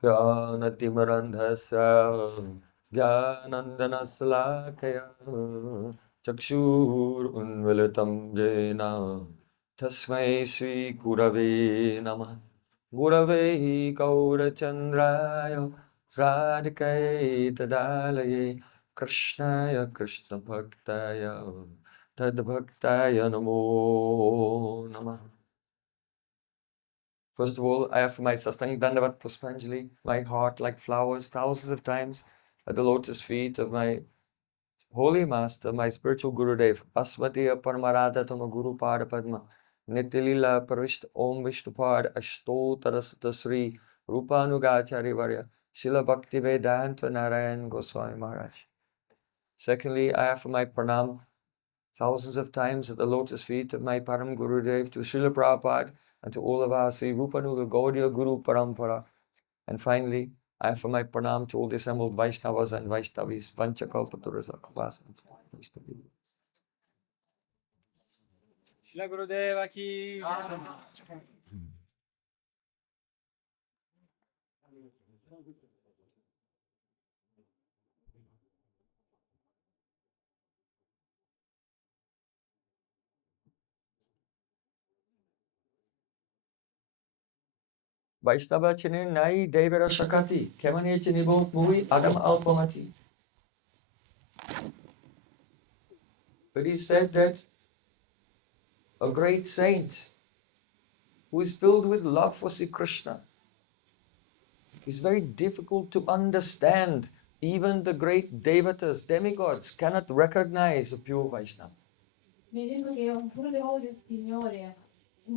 Jnanatimarandhasya Jnanandanasalakaya Chakshur Unvilitam Jena Tasmai Sri Gurave Namah Gurave Gaurachandraya Radhikaye Tadalaye Krishnaya Krishna Bhaktaya Tadbhaktaya Namo Namah. First of all, I offer my Sastang Dandavat Puspanjali, my heart like flowers, thousands of times at the lotus feet of my Holy Master, my spiritual Gurudev, Asmatiya Paramarada Tama Guru Pada Padma, Nitilila Parishta Om Vishnupad Ashtotarasata Sri Rupanugacharya Varya, Srila Bhaktivedanta Narayan Goswami Maharaj. Secondly, I offer my pranam thousands of times at the lotus feet of my Param Gurudev, to Srila Prabhupada, and to all of our Sri Rupanuga Gaudiya Guru Parampara. And finally, I offer my pranam to all the assembled Vaishnavas and Vaishnavis, Vanchakalpataras, Shila Gurudeva ki. Vaishnava chini nai devara shakati, kemane chini bo mui agam alpamati. But he said that a great saint who is filled with love for Sri Krishna is very difficult to understand. Even the great devatas, demigods, cannot recognize a pure Vaishnava. Mi hai detto che un puro devoto del Signore, di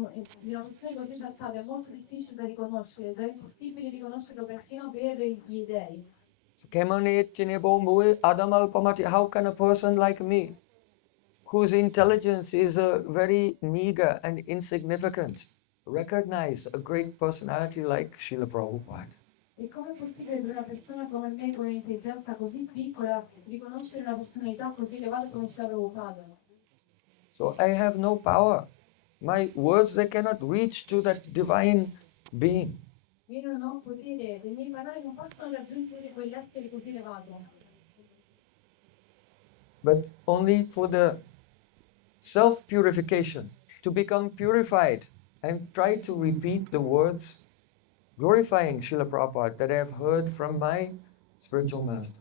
una persona così esaltata, è molto difficile da riconoscere, è impossibile riconoscerlo persino per gli dei. How can a person like me, whose intelligence is very meager and insignificant, recognize a great personality like Srila Prabhupada? E com'è possibile per una persona come me, con un'intelligenza così piccola, riconoscere una personalità così elevata come Srila Prabhupada? So I have no power. My words, they cannot reach to that divine being. Io non ho potere, le mie parole non possono raggiungere quell'essere così elevato. But only for the self-purification, to become purified, and try to repeat the words glorifying Srila Prabhupada that I have heard from my spiritual master.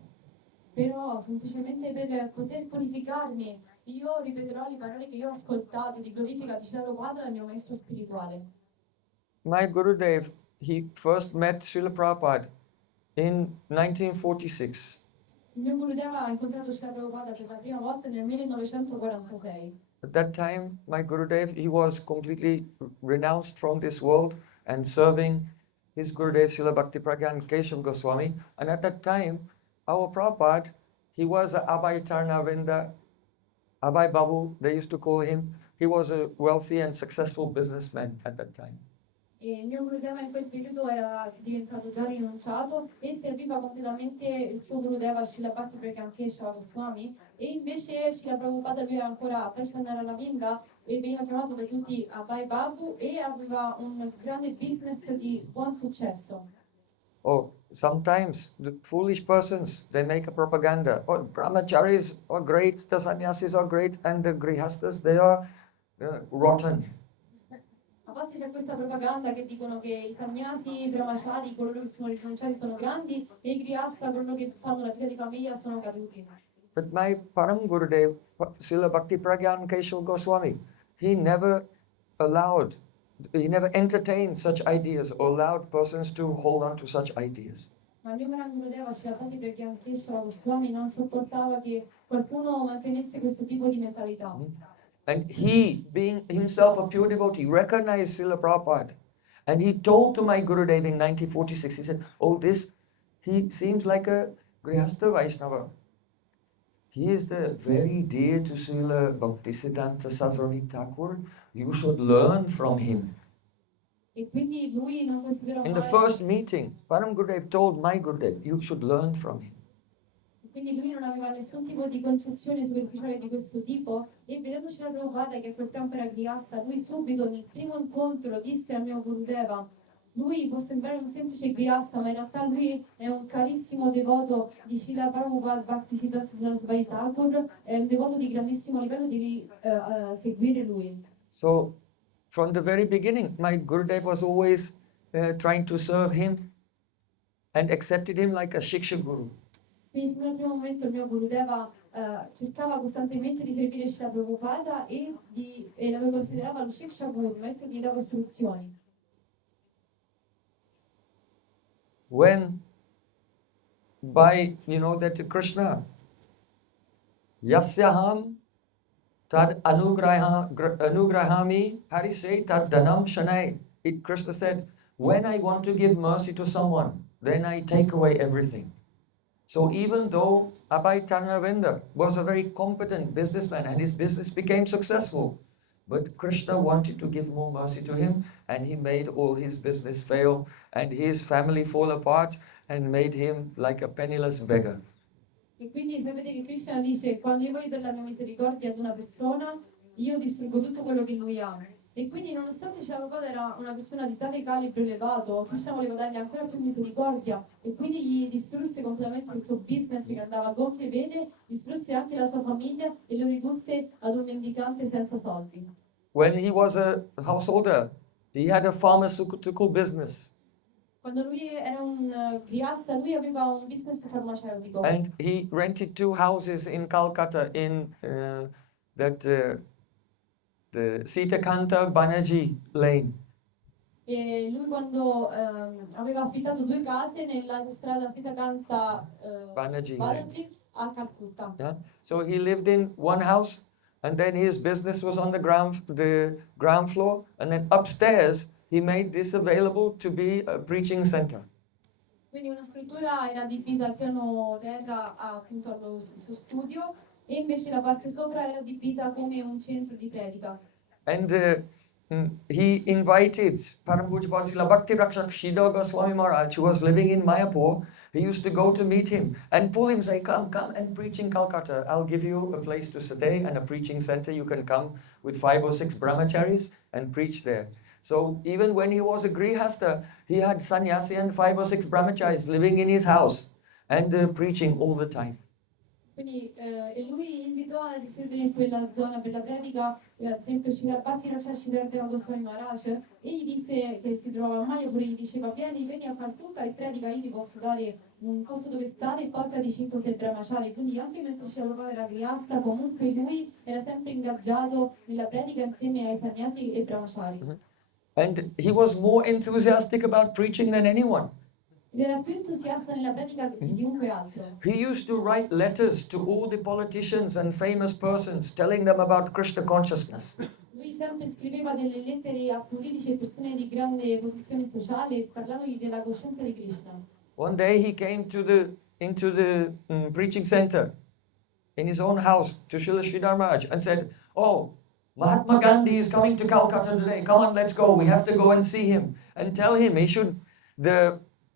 Però semplicemente per poter purificarmi, io ripeterò le parole che io ho ascoltato di glorifica di Srila Prabhupada dal mio maestro spirituale. My Gurudev, he first met Srila Prabhupada in 1946. Il mio Gurudeva ha incontrato Srila Prabhupada per la prima volta nel 1946. At that time, my Gurudev, he was completely renounced from this world and serving his Gurudev Srila Bhaktivedanta Keshav Goswami. And at that time, our Prabhupada, he was a Abhay Tarnavinda, Abhay Babu, they used to call him. He was a wealthy and successful businessman at that time. E il mio Gurudeva in quel periodo era diventato già rinunciato e serviva completamente il suo Gurudeva Srila Bhaktivedanta Swami, e invece Srila Prabhupada lui era ancora Vaishnava e veniva chiamato da tutti Abhay Babu e aveva un grande business di buon successo. Oh, sometimes the foolish persons, they make a propaganda. Oh, brahmacharis are great, the sannyasis are great, and the grihastas, they are rotten. A volte c'è questa propaganda che dicono che i sannyasi, i brahmachari, coloro che sono rinunciati sono grandi e i grihasta, coloro che fanno la vita di famiglia, sono caduti. But my Param Gurudev, Srila Bhakti Pragyan Keshav Goswami, he never entertained such ideas or allowed persons to hold on to such ideas. Ma il mio Param Gurudeva Srila Bhaktivedanta Swami non sopportava che qualcuno mantenesse questo tipo di mentalità. And he, being himself a pure devotee, recognized Srila Prabhupada. And he told to my Gurudev in 1946, he said, oh, he seems like a Grihastha Vaishnava. He is the very dear to Srila Bhaktisiddhanta Saraswati Thakur. You should learn from him. E quindi lui non considerò In the mai... first meeting, Param Gurudev told my Gurudev, you should learn from him. Quindi lui non aveva nessun tipo di concezione superficiale di questo tipo, e vedendoci Srila Prabhupada che a quel tempo era grihasta, lui subito nel primo incontro disse al mio Gurudeva: Lui può sembrare un semplice grihasta, ma in realtà lui è un carissimo devoto di Srila Prabhupada Bhaktisiddhanta Swami Prabhupada, è un devoto di grandissimo livello, devi seguire lui. So, from the very beginning, my Gurudev was always trying to serve him and accepted him like a Shiksha Guru. Quindi sin dal primo momento il mio Gurudeva cercava costantemente di servire Srila Prabhupada e lo considerava lo Shiksha Guru, il maestro che gli dava istruzioni. When by, that Krishna, yasyaham tad anugrahami harise tad dhanam shanai. Krishna said, when I want to give mercy to someone, then I take away everything. So even though Abhay Babu was a very competent businessman and his business became successful, but Krishna wanted to give more mercy to him, and he made all his business fail and his family fall apart and made him like a penniless beggar. E quindi sapete che Krishna dice, quando io voglio dare la mia misericordia ad una persona, io distruggo tutto quello che lui ha. E quindi nonostante Srila Prabhupada era una persona di tale calibro elevato, Krishna voleva dargli ancora più misericordia e quindi gli distrusse completamente il suo business che andava a gonfie vele, distrusse anche la sua famiglia e lo ridusse ad un mendicante senza soldi. When he was a householder, he had a pharmaceutical business. Quando lui era un grihasta, lui aveva un business farmaceutico. And he rented 2 houses in Calcutta in the Sitakanta Banerjee lane. E lui quando aveva affittato 2 case nella strada Sitakanta Banerjee Banerjee a Calcutta. Yeah? So he lived in one house, and then his business was on the ground floor, and then upstairs he made this available to be a preaching center. Quindi una struttura era adibita al piano terra appunto al suo studio e invece la parte sopra era adibita come un centro di predica. And he invited Parampujapad Srila Bhaktivedanta Swami Maharaj, who was living in Mayapur. He used to go to meet him and pull him, say, come and preach in Calcutta. I'll give you a place to stay and a preaching center. You can come with 5 or 6 brahmacharis and preach there. So even when he was a grihasta, he had sannyasi and 5 or 6 brahmacharis living in his house and preaching all the time. Quindi e lui invitò a risiedere in quella zona per la predica, ad esempio Srila Bhaktivedanta Swami Maharaj, e gli disse che si trovava a Mayapur, gli diceva vieni a Calcutta e predica, io ti posso dare un posto dove stare e portati 5-6 brahmachari. Quindi anche mentre Srila Prabhupada era grihasta, comunque lui era sempre ingaggiato nella predica insieme ai sannyasi e brahmachari. And he was more enthusiastic about preaching than anyone. Ed era più entusiasta nella predica di chiunque altro. He used to write letters to all the politicians and famous persons telling them about Krishna consciousness. Lui sempre scriveva delle lettere a politici e persone di grande posizione sociale parlandogli della coscienza di Krishna. One day he came into the preaching center in his own house to Srila Sridhar Maharaj and said, "Oh, Mahatma Gandhi is coming to Calcutta today. Come on, let's go. We have to go and see him and tell him he should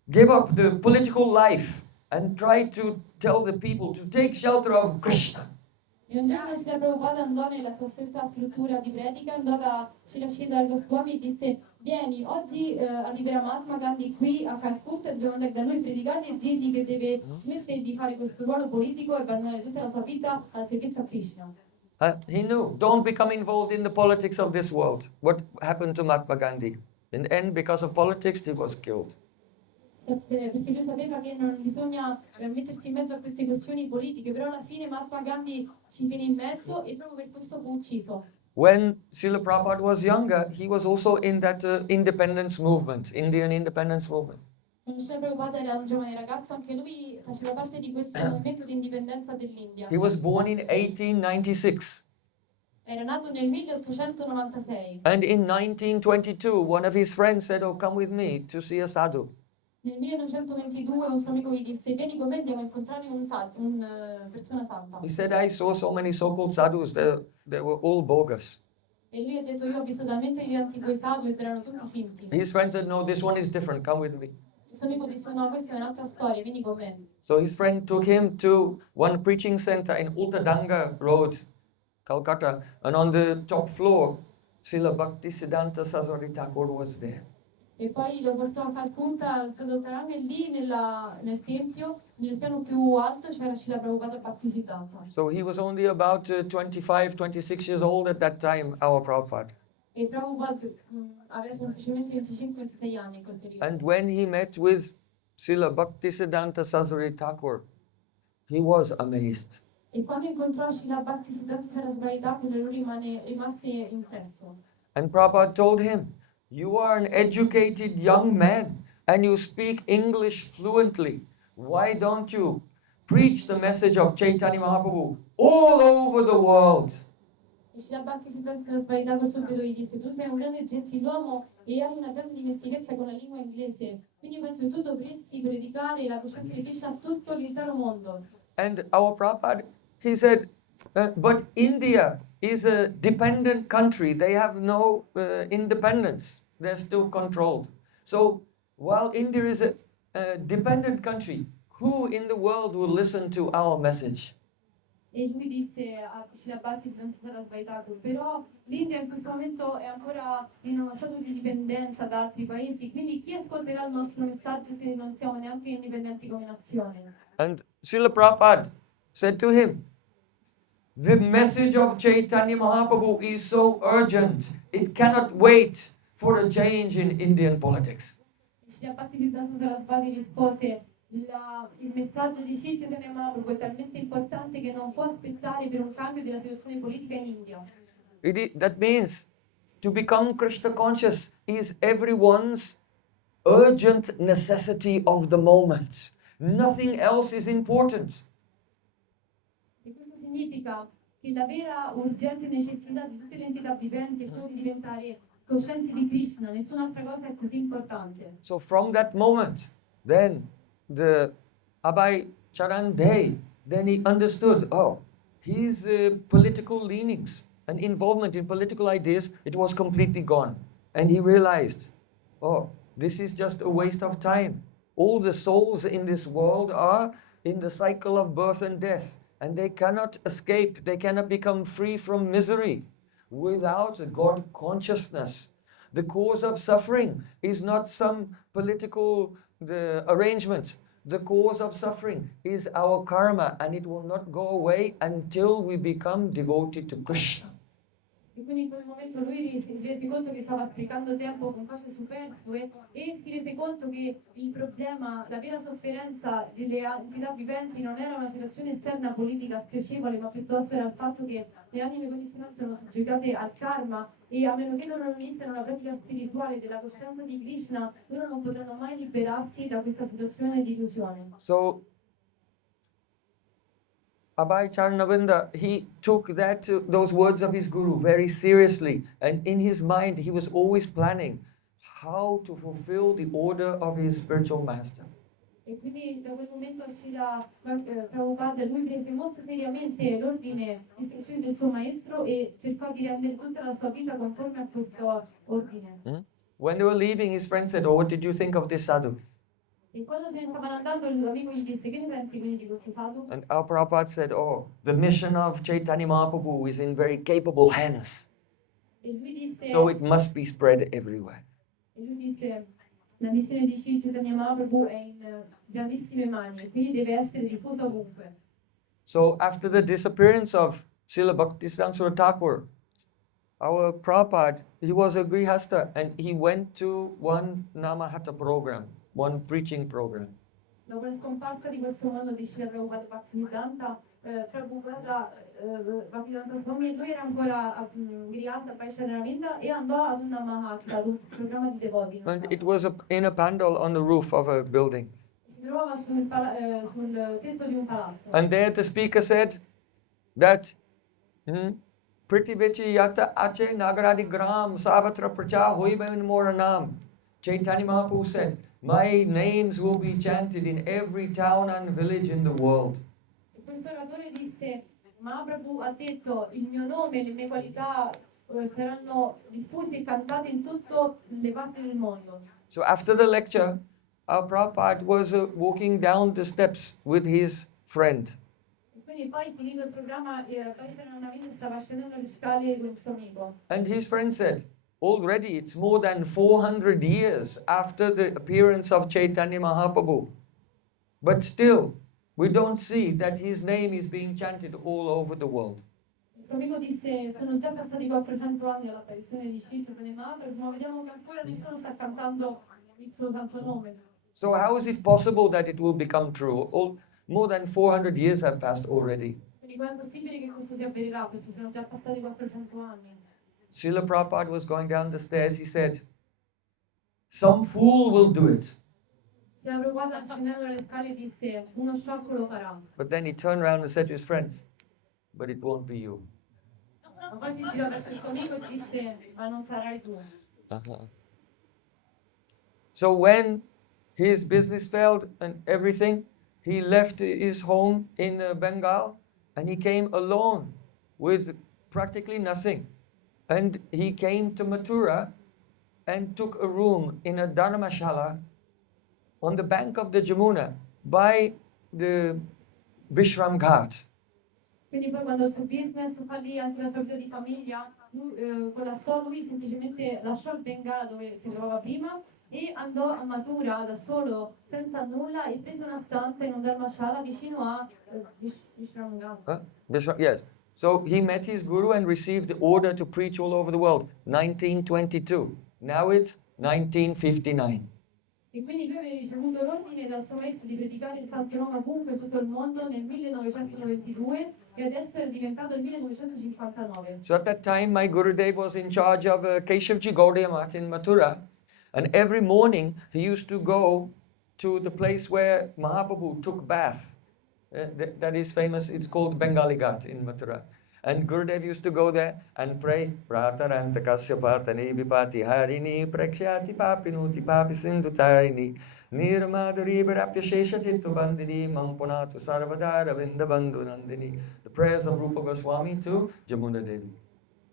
give up the political life and try to tell the people to take shelter of Krishna." E un giorno Srila Prabhupada andò nella sua stessa struttura di predica, andò da Srila Sridhar Goswami e disse vieni, oggi arriverà Mahatma Gandhi qui a Calcutta e dobbiamo andare da lui a predicargli e dirgli che deve smettere di fare questo ruolo politico e abbandonare tutta la sua vita al servizio a Krishna. He knew, don't become involved in the politics of this world. What happened to Mahatma Gandhi? In the end, because of politics, he was killed. Perché lui sapeva che non bisogna mettersi in mezzo a queste questioni politiche, però alla fine Mahatma Gandhi ci viene in mezzo e proprio per questo fu ucciso. When Srila Prabhupada was younger, he was also in that independence movement, Indian independence movement. Quando Srila Prabhupada era un giovane ragazzo, anche lui faceva parte di questo movimento di indipendenza dell'India. He was born in 1896. Era nato nel 1896. And in 1922, one of his friends said, "Oh, come with me to see a sadhu." Nel 1922 un suo amico gli disse vieni con me, andiamo a incontrare una persona santa. He said, "I saw so many so-called sadhus, they were all bogus." E lui ha detto io ho visto talmente tanti quei sadhu ed erano tutti finti. His friend said, "No, this one is different, come with me." Il suo amico disse no, questa è un'altra storia, vieni con me. So his friend took him to one preaching center in Ultadanga Road, Calcutta, and on the top floor, Srila Bhaktisiddhanta Saraswati Thakur was there. E poi lo portò a Calcutta, alla strada Ottaranga, e lì nel tempio, nel piano più alto, c'era Srila Prabhupada Bhaktisiddhanta. So he was only about 25, 26 years old at that time, our Prabhupada. E Prabhupada aveva semplicemente 25-26 anni in quel periodo. And when he met with Srila Bhaktisiddhanta Saraswati Thakur, he was amazed. E quando incontrò Srila Bhaktisiddhanta Sarasvati Thakur, lui rimase impresso. And Prabhupada told him, you are an educated young man and you speak English fluently. Why don't you preach the message of Chaitanya Mahaprabhu all over the world? E Srila Bhaktisiddhanta Sarasvati Thakur subito gli disse: tu sei un grande gentiluomo e hai una grande dimestichezza con la lingua inglese, quindi penso che tu dovresti predicare la coscienza di Krishna a tutto l'intero mondo. And our Prabhupada, he said, but India is a dependent country. They have no independence. They're still controlled. So while India is a dependent country, who in the world will listen to our message? E lui disse a Srila Bhaktisiddhanta Sarasvati Thakur: però l'India in questo momento è ancora in uno stato di dipendenza da altri paesi, quindi chi ascolterà il nostro messaggio se non siamo neanche indipendenti come nazione? And Srila Prabhupada said to him, the message of Chaitanya Mahaprabhu is so urgent, it cannot wait for a change in Indian politics. Srila Bhaktisiddhanta Sarasvati rispose: il messaggio di Sri Chaitanya Mahaprabhu è talmente importante che non può aspettare per un cambio della situazione politica in India. That means to become Krishna conscious is everyone's urgent necessity of the moment. Nothing else is important. E questo significa che la vera urgente necessità di tutte le entità viventi è quella di diventare coscienti di Krishna, nessun'altra cosa è così importante. So from that moment, then the Abhay Charan Day, then he understood, oh, his political leanings and involvement in political ideas, it was completely gone. And he realized, oh, this is just a waste of time. All the souls in this world are in the cycle of birth and death, and they cannot escape, they cannot become free from misery without a God consciousness. The cause of suffering is not some political arrangement. The cause of suffering is our karma, and it will not go away until we become devoted to Krishna. E quindi in quel momento lui si rese conto che stava sprecando tempo con cose superflue e si rese conto che il problema, la vera sofferenza delle entità viventi non era una situazione esterna politica spiacevole, ma piuttosto era il fatto che le anime condizionate sono soggettate al karma e a meno che loro non iniziano una pratica spirituale della coscienza di Krishna, loro non potranno mai liberarsi da questa situazione di illusione. So Abhay Charanavinda, he took those words of his guru very seriously, and in his mind he was always planning how to fulfill the order of his spiritual master. E quindi da quel momento Srila Prabhupada lui prese molto seriamente l'ordine di istruzione del suo maestro e cercò di rendere tutta la sua vita conforme a questo ordine. When they were leaving, his friend said, oh, what did you think of this sadhu? E quando se ne stavano andando, l'amico gli disse: che ne pensi quindi di questo sadhu? And our Prabhupada said, oh, the mission of Chaitanya Mahaprabhu is in very capable hands, E lui disse, so it must be spread everywhere. la missione di Sri Chaitanya Mahaprabhu è in grandissime mani e quindi deve essere diffusa ovunque. So after the disappearance of Srila Bhaktisiddhanta Swami Thakur, our Prabhupada, he was a grihasta and he went to one Namahata program, one preaching program. Dopo la scomparsa di questo mondo di Srila Prabhupada Bhaktisiddhanta, Prabhupada Bhaktivedanta Swami, lui era ancora a Grihasta Abhay Charanavinda e andò ad una Mahatma, ad un programma di devoti. And it was in a pandal on the roof of a building. Si trovava sul tetto di un palazzo. And there the speaker said that Prithivichi yata ache nagaradi gram savatra pracha hoiben moranam. Chaitanya Mahaprabhu said, my names will be chanted in every town and village in the world. E questo oratore disse: Mahaprabhu ha detto, il mio nome e le mie qualità saranno diffuse e cantate in tutte le parti del mondo. So after the lecture, our Prabhupada was walking down the steps with his friend. E quindi poi finito il programma, Abhay Charanavinda stava scendendo le scale con il suo amico. And his friend said, already it's more than 400 years after the appearance of Chaitanya Mahaprabhu. But still, we don't see that his name is being chanted all over the world. Il suo amico disse, sono già passati 400 anni dall'apparizione di Sri Chaitanya Mahaprabhu, ma vediamo che ancora nessuno sta cantando il suo santo nome. So how is it possible that it will become true? More than 400 years have passed already. Quindi com'è possibile che questo si avvererà? Perché sono già passati 400 anni. Srila Prabhupada was going down the stairs, he said, some fool will do it. Srila Prabhupada scendendo le scale disse, uno sciocco lo farà. But then he turned around and said to his friends, but it won't be you. Ma poi si gira verso il suo amico e disse, ma non sarai tu. So when his business failed and everything, he left his home in Bengal and he came alone with practically nothing. And he came to Mathura and took a room in a dharmashala on the bank of the Jamuna by the Vishram Ghat. Quindi poi quando il suo business fallì, anche la sua vita di famiglia, lui semplicemente lasciò il Bengala dove si trovava prima e andò a Mathura da solo, senza nulla, e prese una stanza in un dharmashala vicino a Vishram Ghat. Yes. So he met his guru and received the order to preach all over the world, 1922. Now it's 1959. E quindi lui aveva ricevuto l'ordine dal suo maestro di predicare il santo nome ovunque in tutto il mondo nel 1922 e adesso è diventato il 1959. So at that time my Gurudev was in charge of Keshavji Gaudiya Math in Mathura, and every morning he used to go to the place where Mahaprabhu took bath. That is famous, it's called Bengali Ghat in Mathura. And Gurudev used to go there and pray, Prataranta Kasyapatani Vipati Harini Prakshati Papinuti Papi Sindhu Tarini Nirmadari Varapya Shesha Chittu Bandini Mampunatu Sarvadara Vindabandhu Nandini. The prayers of Rupa Goswami to Jamuna Devi.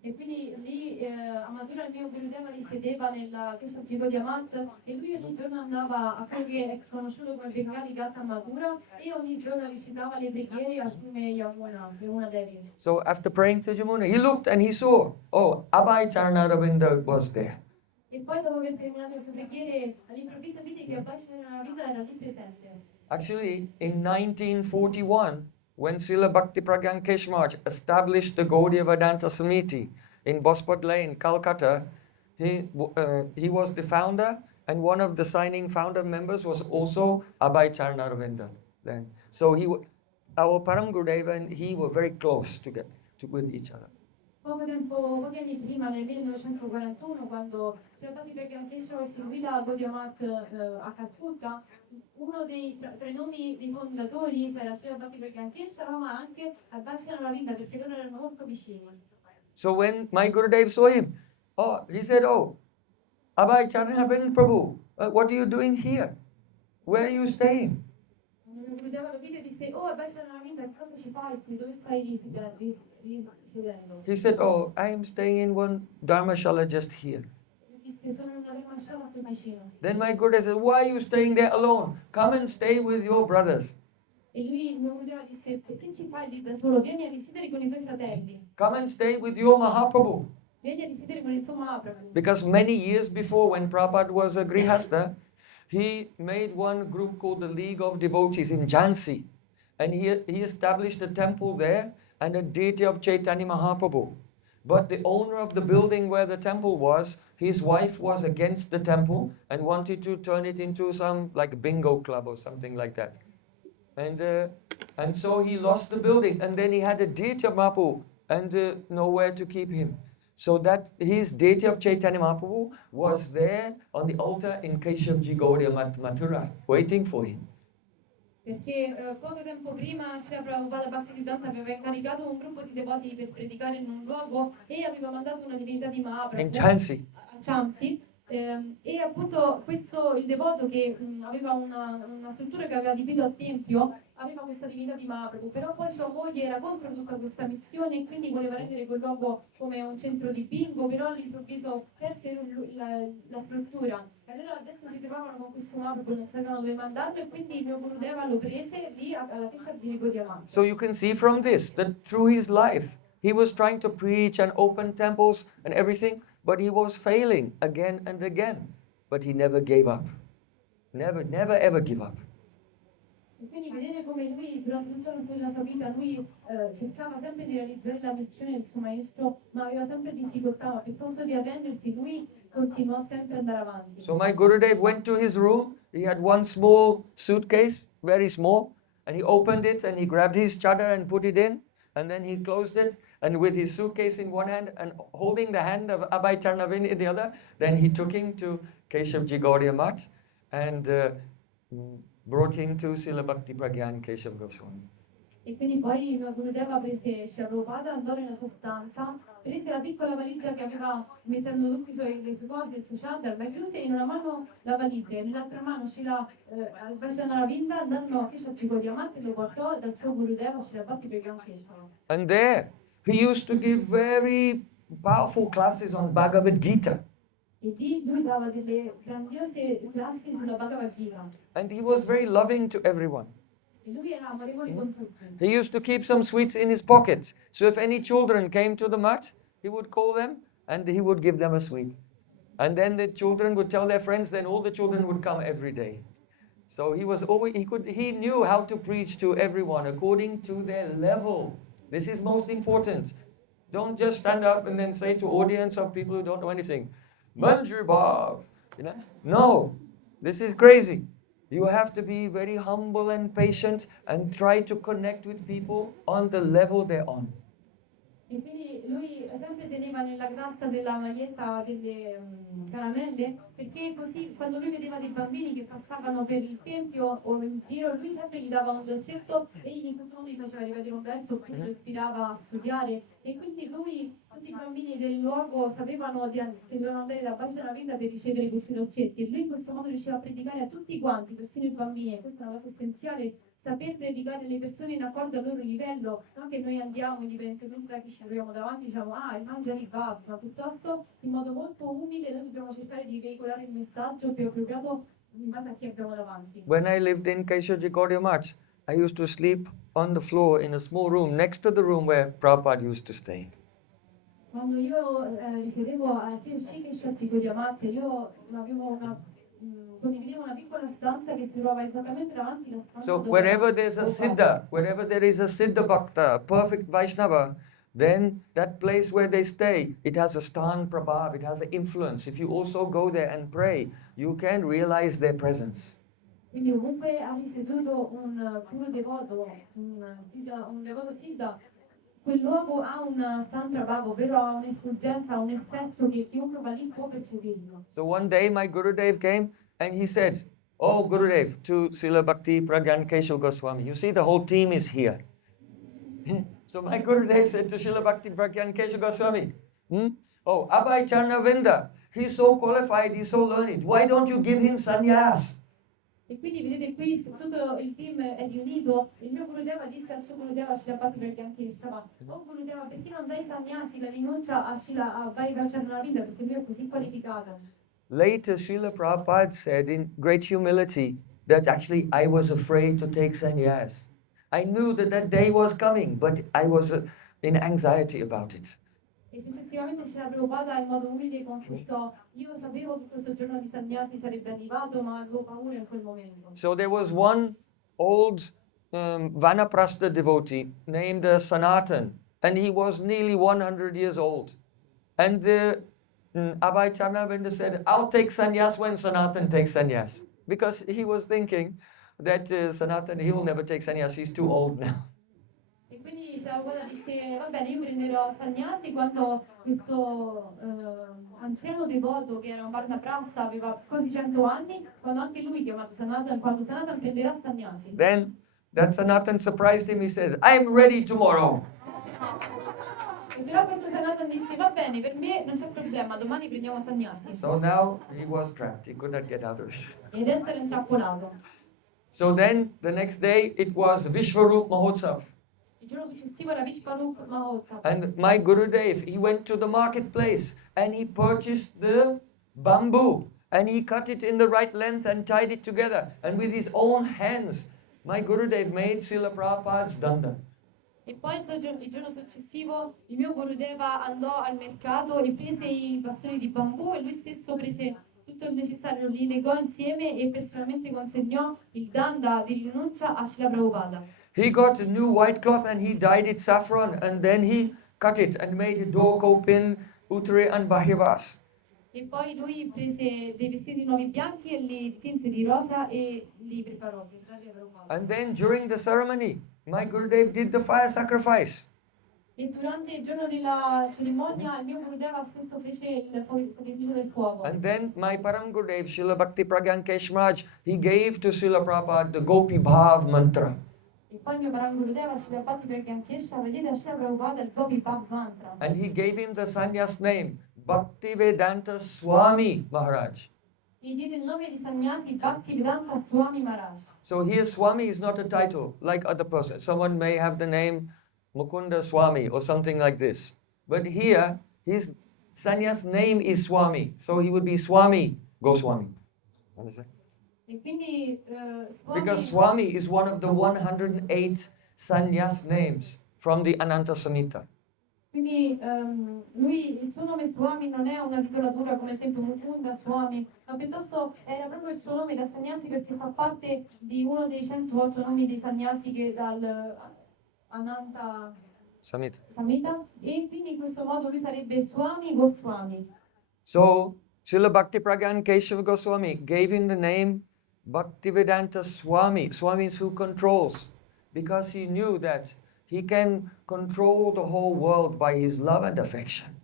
E quindi lì a Mathura il mio Gurudeva risiedeva nella chiesa di Amat e lui ogni giorno andava a quello che è conosciuto come Bengali Ghat a Mathura e ogni giorno recitava le preghiere al fiume Yamuna Devi. So after praying to Jamuna, he looked and he saw, oh, Abhay Charanaravindra was there. E poi dopo aver terminato le sue preghiere, all'improvviso vide che Abhay Charanaravindra era lì presente. Actually, in 1941, when Srila Bhaktivedanta Swami Prabhupada established the Gaudiya Vedanta Samiti in Bosport Lane, Calcutta, he was the founder, and one of the signing founder members was also Abhay Charanaravindra then. So our Param Gurudeva and he were very close with each other. Pochi anni prima, nel 1941, quando Srila Bhaktivedanta Swami Prabhupada seguì la Gaudiya Math a Calcutta, uno dei tra i nomi dei fondatori c'era Srila Bhaktivedanta Swami Prabhupada, ma anche Abhay Charanaravindra, perché loro erano molto vicini. So when my Gurudev saw him, he said, oh, Abhay Charanaravindra Prabhu, what are you doing here? Where are you staying? Quando mio Gurudeva lo vide disse, oh Abhay Charanaravindra, che cosa ci fai qui? Dove stai risiedendo? He said, oh, I am staying in one dharmashala just here. Disse, sono in una dharmashala qui vicino. Then my Gurudev said, why are you staying there alone? Come and stay with your brothers. E lui, il mio Gurudeva disse, perché ci fai lì da solo? Vieni a risiedere con i tuoi fratelli. Come and stay with your Mahaprabhu. Vieni a risiedere con il tuo Mahaprabhu. Because many years before, when Prabhupada was a Grihastha, he made one group called the League of Devotees in Jhansi. And he established a temple there and a deity of Chaitanya Mahaprabhu. But the owner of the building where the temple was, his wife was against the temple and wanted to turn it into some like bingo club or something like that. And so he lost the building, and then he had a deity of Mahaprabhu and nowhere to keep him. So that his deity of Chaitanya Mahaprabhu was there on the altar in Keshavji Gaudiya Mathura, waiting for him. Perché poco tempo prima Srila Prabhupada Bhaktivedanta aveva incaricato un gruppo di devoti per predicare in un luogo e aveva mandato una divinità di Mahaprabhu In Jhansi. a Jhansi. E appunto il devoto che aveva una struttura che aveva adibito al tempio aveva questa divinità di Mahaprabhu, però poi sua moglie era contro tutta questa missione e quindi voleva rendere quel luogo come un centro di bingo, però all'improvviso perse la struttura. E allora adesso si trovavano con questo Mahaprabhu, non sapevano dove mandarlo e quindi il mio Gurudeva lo prese lì alla chiesa di Gaudiya Math. So you can see from this that through his life, he was trying to preach and open temples and everything, but he was failing again and again. But he never gave up. Never, never ever give up. E quindi vedere come lui durante tutta la sua vita lui cercava sempre di realizzare la missione del suo maestro, ma aveva sempre difficoltà, ma piuttosto di arrendersi lui continuò sempre ad andare avanti. So my Gurudev went to his room. He had one small suitcase, very small, and he opened it and he grabbed his chadar and put it in, and then he closed it, and with his suitcase in one hand and holding the hand of Abhay Charnavin in the other, then he took him to Keshavji Gaudiya Math and brought him to Srila Bhakti Pragyan Keshav Goswami. E quindi poi il Gurudeva prese Srila Prabhupada, andò nella sua stanza, prese la piccola valigia che aveva mettendo tutte le sue cose, il suo chadar, ma chiuse in una mano la valigia e nell'altra mano Srila Vaishnava andando a Keshavji Gaudiya Math e lo portò dal suo Gurudeva Srila Bhakti Pragyan Keshava. And there he used to give very powerful classes on Bhagavad Gita. E lì lui dava delle grandiose classi sulla Bhagavad Gita. And he was very loving to everyone. E lui era amorevole con tutti. He used to keep some sweets in his pockets. So if any children came to the mat, he would call them and he would give them a sweet. And then the children would tell their friends, then all the children would come every day. So he was always, he knew how to preach to everyone according to their level. This is most important. Don't just stand up and then say to audience of people who don't know anything, Manjur Bhav, you know? No, this is crazy. You have to be very humble and patient and try to connect with people on the level they're on. E quindi lui sempre teneva nella tasca della maglietta delle caramelle, perché così quando lui vedeva dei bambini che passavano per il tempio o in giro, lui sempre gli dava un dolcetto e in questo modo gli faceva ripetere un verso oppure lo ispirava a studiare. E quindi lui, tutti i bambini del luogo sapevano che dovevano andare da Vaishnava per ricevere questi dolcetti e lui in questo modo riusciva a predicare a tutti quanti, persino i bambini, e questa è una cosa essenziale. Saper predicare le persone in accordo al loro livello, non che noi andiamo indipendentemente da chi ci troviamo davanti, diciamo il Āvirbhāva, ma piuttosto in modo molto umile noi dobbiamo cercare di veicolare il messaggio più appropriato in base a chi abbiamo davanti. When I lived in Keshavji Gaudiya Math, I used to sleep on the floor in a small room next to the room where Prabhupada used to stay. Quando io risiedevo a Keshavji Gaudiya Math, io avevo condividevo una piccola stanza che si trova esattamente davanti alla stanza So dove wherever there's a Siddha, wherever there is a Siddha Bhakta, a perfect Vaishnava, then that place where they stay, it has a stan prabhav, it has an influence. If you also go there and pray, you can realize their presence. Quindi ovunque ha risieduto un puro devoto, un devoto siddha, quel luogo ha una stan prabhav, ovvero ha un'effulgenza, un effetto che chiunque va lì può percepirlo. So one day my Gurudev came and he said, "Oh Gurudev, to Srila Bhakti Pragyan Keshav Goswami, you see the whole team is here." So my Gurudev said to Srila Bhakti Pragyan Keshav Goswami, "Oh, Abhay Charnavinda, he's so qualified, he's so learned. Why don't you give him sannyas?" E quindi vedete qui, se tutto il team è riunito, il mio Gurudeva disse al suo Gurudeva Srila Bhakti Pragyan Kesava, oh Gurudeva, perché non dai sannyasi la rinuncia a Srila Abhay Babu perché lui è così qualificato? Later, Srila Prabhupada said in great humility that actually I was afraid to take sannyas. I knew that that day was coming, but I was in anxiety about it. E successivamente Srila Prabhupada in modo umile confessò, io sapevo che questo giorno di sannyasi sarebbe arrivato, ma avevo paura in quel momento. So there was one old Vanaprastha devotee named Sanatan, and he was nearly 100 years old. And Abhay Charnavinda said, "I'll take sannyas when Sanatan takes sannyas." Because he was thinking that Sanatan, he will never take sannyas, he's too old now. E quindi Srila Prabhupada disse, va bene, io prenderò sannyasi quando questo anziano devoto che era un Vanaprastha aveva quasi 100 anni, quando anche lui chiamato Sanatan, quando Sanatan prenderà sannyasi. Then that Sanatan surprised him, he says, "I'm ready tomorrow." E però questo Sanatan disse, va bene, per me non c'è problema, domani prendiamo sannyasi. So now he was trapped, he could not get out of it. E adesso era intrappolato. So then the next day it was Vishwarup Mahotsav. Il giorno successivo era Vishwarup Mahotsav. And my Gurudev, he went to the marketplace and he purchased the bamboo and he cut it in the right length and tied it together. And with his own hands, my Gurudev made Srila Prabhupada's danda. E poi il giorno successivo il mio Gurudeva andò al mercato e prese i bastoni di bambù e lui stesso prese tutto il necessario, li legò insieme e personalmente consegnò il danda di rinuncia a Srila Prabhupada. He got a new white cloth and he dyed it saffron and then he cut it and made a door kopin, uttare and bahivas. E poi lui prese dei vestiti nuovi bianchi e li tinse di rosa e li preparò per darli a Prabhupada. And then during the ceremony, my Gurudev did the fire sacrifice. E durante il giorno della cerimonia il mio Gurudeva stesso fece il sacrificio del fuoco. And then my Param Gurudev, Srila Bhakti Pragyan Keshraj, he gave to Srila Prabhupada the Gopi Bhav mantra. E poi il mio Param Gurudeva Srila Bhaktivedanta Swami vedete a Srila Prabhupada il Gopi Bhav mantra. And he gave him the sannyas name, Bhaktivedanta Swami Maharaj. E diede il nome di Sannyasi Bhaktivedanta Swami Maharaj. So here Swami is not a title like other persons. Someone may have the name Mukunda Swami or something like this. But here his sannyas name is Swami. So he would be Swami Goswami. Understand? E quindi Swami, Because Swami is one of the 108 sannyas names from the Ananta Samhita. quindi lui, il suo nome Swami non è una titolatura come esempio Mukunda Swami, ma piuttosto era proprio il suo nome da Sannyasi perché fa parte di uno dei 108 nomi dei Sannyasi che dal Ananta Samhita. Samhita, e quindi in questo modo lui sarebbe Swami Goswami. So Srila Bhakti Pragyan Keshav Goswami gave him the name Bhaktivedanta Swami. Swami is who controls, because he knew that he can control the whole world by his love and affection.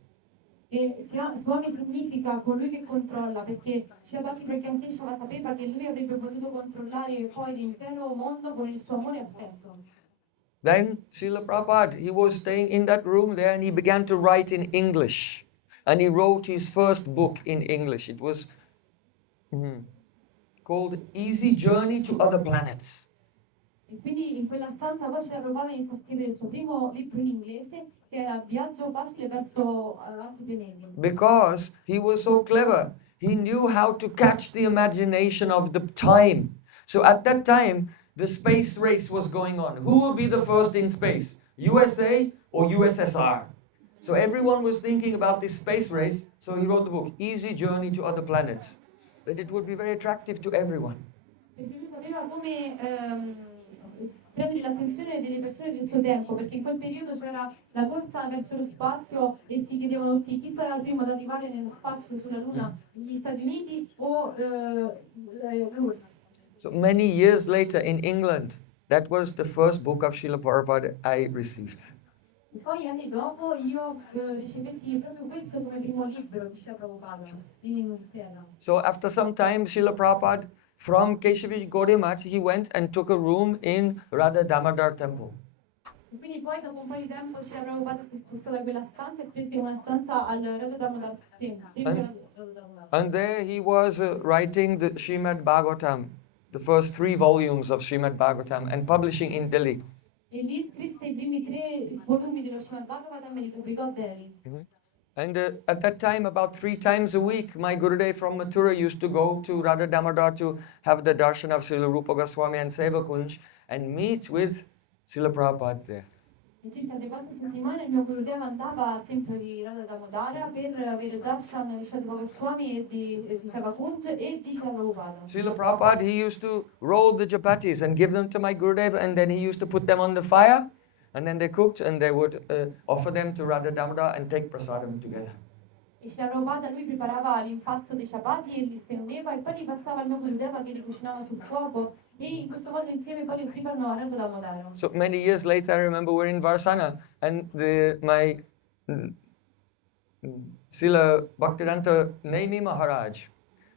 E Swami significa colui che controlla, perché Srila Bhaktivedanta Swami sapeva che lui avrebbe potuto controllare poi l'intero mondo con il suo amore e affetto. Then Srila Prabhupada, he was staying in that room there and he began to write in English. And he wrote his first book in English. It was called Easy Journey to Other Planets. E quindi in quella stanza poi Srila Prabhupada iniziò a scrivere il suo primo libro in inglese, che era Viaggio facile verso altri pianeti. Because he was so clever. He knew how to catch the imagination of the time. So at that time, the space race was going on. Who will be the first in space? USA or USSR? So everyone was thinking about this space race. So he wrote the book, Easy Journey to Other Planets. That it would be very attractive to everyone. Perché lui sapeva come prendere l'attenzione delle persone del suo tempo, perché in quel periodo c'era la corsa verso lo spazio e si chiedevano tutti chi sarà il primo ad arrivare nello spazio sulla Luna, gli Stati Uniti o l'URSS. So many years later in England, that was the first book of Srila Prabhupada I received. E poi anni dopo io ricevetti proprio questo come primo libro di Srila Prabhupada in Inghilterra. So after some time, Srila Prabhupada from Keshavi Gaudiya, he went and took a room in Radha Damodar temple. E quindi poi dopo un po' di tempo Srila Prabhupada si spostò da quella stanza e prese una stanza al Radha Damodar tempio. And there he was writing the Srimad Bhagavatam, the first 3 volumes of Srimad Bhagavatam, and publishing in Delhi. E lì scrisse i primi 3 volumi dello Srimad Bhagavatam e li pubblicò a Delhi. And at that time, about 3 times a week, my Gurudev from Mathura used to go to Radha Damodar to have the darshan of Srila Rupa Goswami and Sevakunj and meet with Srila Prabhupada there. E circa 3 volte a settimana il mio Gurudeva andava al tempio di Radha Damodara per avere il darshan di Srila Rupa Goswami e di Sevakunj e di Srila Prabhupada. Srila Prabhupada, he used to roll the chapatis and give them to my Gurudev, and then he used to put them on the fire, and then they cooked, and they would offer them to Radha Damodar and take prasadam together. E Srila Prabhupada lui preparava l'impasto dei ciapati e li stendeva e poi li passava al mio Gurudeva che li cucinava sul fuoco e in questo modo insieme poi li offrivano a Radha Damodara. So many years later, I remember we're in Varsana, and my Srila Bhaktivedanta Naini Maharaj,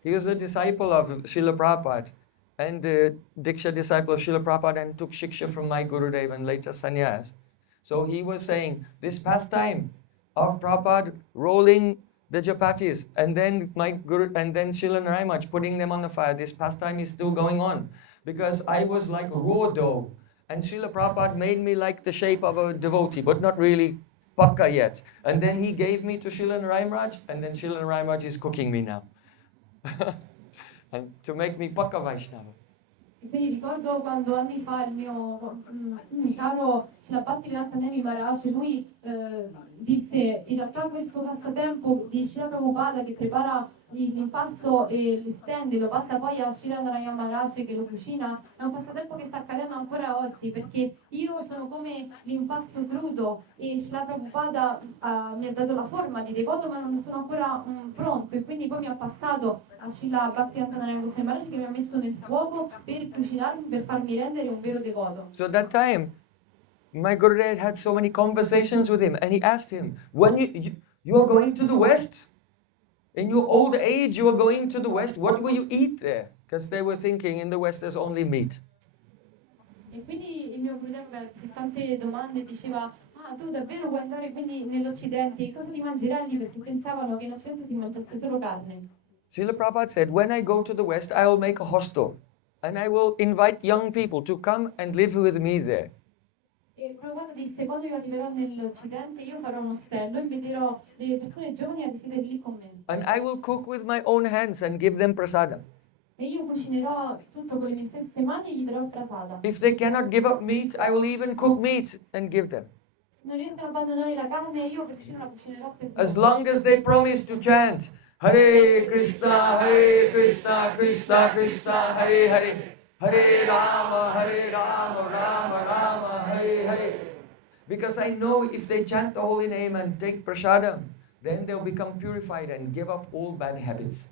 he was a disciple of Srila Prabhupada, and the Diksha disciple of Srila Prabhupada, and took Shiksha from my Gurudev and later sannyas. So he was saying, this pastime of Prabhupada rolling the chapatis, and then my Guru, and then Srila Naraimaj putting them on the fire, this pastime is still going on. Because I was like raw dough, and Srila Prabhupada made me like the shape of a devotee, but not really pakka yet. And then he gave me to Srila Naraimaj, and then Srila Naraimaj is cooking me now. And to make me pakka Vaishnava. E quindi ricordo quando anni fa il mio caro Srila Bhaktivedanta Swami Maharaj, lui disse in realtà questo passatempo di Srila Prabhupada che prepara l'impasto e li stende, lo passa poi a Srila Maharaj che lo cucina, è un passatempo che sta accadendo ancora oggi perché io sono come l'impasto crudo e Srila Prabhupada mi ha dato la forma di devoto ma non sono ancora pronto e quindi poi mi ha passato a Srila Bhaktivedanta Swami Maharaj che mi ha messo nel fuoco per cucinarmi, per farmi rendere un vero devoto. So that time, my Gurudev had so many conversations with him, and he asked him, when you are going to the West, in your old age you are going to the West, what will you eat there? Because they were thinking in the West there's only meat. E quindi il mio Gurudev mi ha tante domande, diceva, ah tu davvero vuoi andare quindi nell'Occidente, e cosa ti mangerai lì? Perché pensavano che in Occidente si mangiasse solo carne. Srila Prabhupada said, when I go to the West, I will make a hostel, and I will invite young people to come and live with me there. E Prabhupada disse, quando io arriverò nell'Occidente io farò un ostello e inviterò le persone giovani a risiedere lì con me. And I will cook with my own hands and give them prasadam. E io cucinerò tutto con le mie stesse mani e gli darò il prasada. If they cannot give up meat, I will even cook meat and give them. Se non riescono a abbandonare la carne, io persino la cucinerò per As loro. long as they promise to chant Hare Krishna, Krishna Krishna, Hare Hare, Hare Rama, Rama Rama, Hare Hare. Because I know if they chant the holy name and take prasadam, then they'll become purified and give up all bad habits.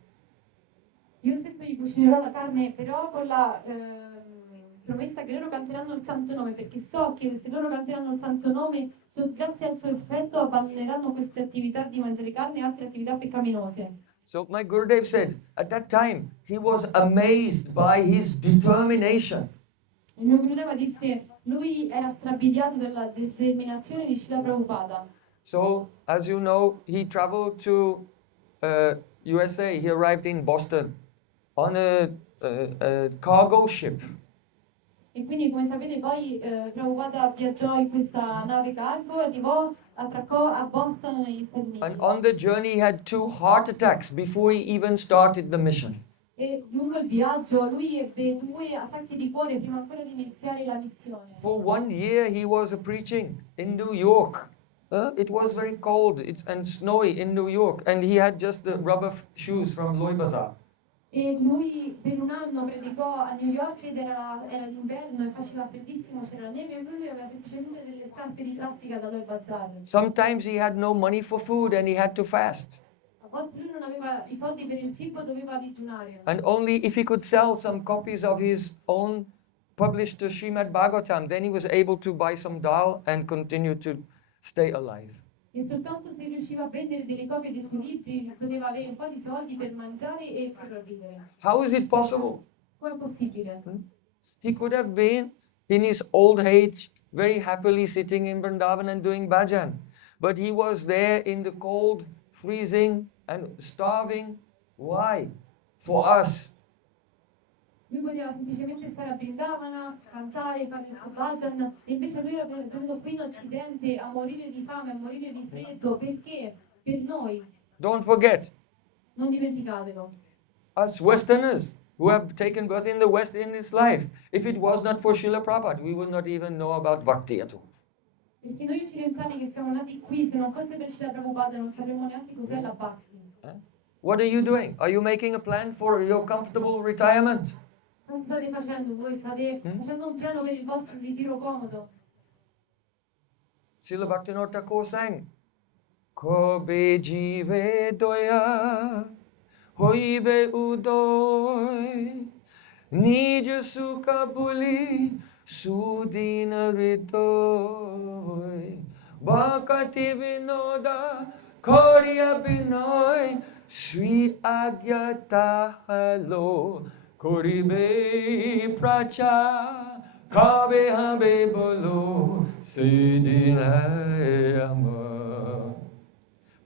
Io stesso gli cucinerò la carne, però con la promessa che loro canteranno il santo nome, perché so che se loro canteranno il santo nome, grazie al suo effetto abbandoneranno queste attività di mangiare carne e altre attività peccaminose. So my Gurudev said, at that time, he was amazed by his determination. Il mio Gurudeva disse, lui era strabiliato dalla determinazione di Srila Prabhupada. So, as you know, he traveled to USA. He arrived in Boston on a cargo ship. E quindi, come sapete, poi Prabhupada viaggiò in questa nave cargo e attraccò a Boston negli Stati Uniti. And on the journey, he had 2 heart attacks before he even started the mission. E lungo il viaggio lui ebbe 2 attacchi di cuore prima ancora di iniziare la missione. For 1 year, he was preaching in New York. It was very cold and snowy in New York, and he had just the rubber shoes from Loy Bazaar. E lui per un anno predicò a New York ed era l'inverno e faceva freddissimo, c'era la neve e lui aveva semplicemente delle scarpe di plastica da Loy Bazaar. Sometimes he had no money for food and he had to fast. A volte lui non aveva i soldi per il cibo, doveva digiunare. And only if he could sell some copies of his own published Srimad Bhagavatam, then he was able to buy some dal and continue to stay alive. E soltanto se riusciva a vendere delle copie dei suoi libri poteva avere un po' di soldi per mangiare e sopravvivere. How is it possible? Com'è possibile? He could have been in his old age very happily sitting in Vrindavan and doing bhajan. But he was there in the cold, freezing and starving. Why? For us. Lui poteva semplicemente stare a Vrindavana, cantare, fare il suo bhajan, e invece lui era venuto qui in Occidente a morire di fame, a morire di freddo. Perché? Per noi. Don't forget, Non dimenticatelo. us Westerners who have taken birth in the West in this life, if it was not for Srila Prabhupada, we would not even know about Bhakti at all. Perché noi occidentali che siamo nati qui, se non fosse per Srila Prabhupada non sapremmo neanche cos'è la Bhakti. What are you doing? Are you making a plan for your comfortable retirement? Cosa state facendo voi? State facendo un piano per il vostro ritiro comodo? Srila Bhaktivinoda Thakur sang, Kobe jive doya, hoibe udoy, nij sukha buli, sudina ritoy, bhakati vinoda, korya binoy, Sri agyata halo, koribe pracha, kabe habe bolo, sidin amar.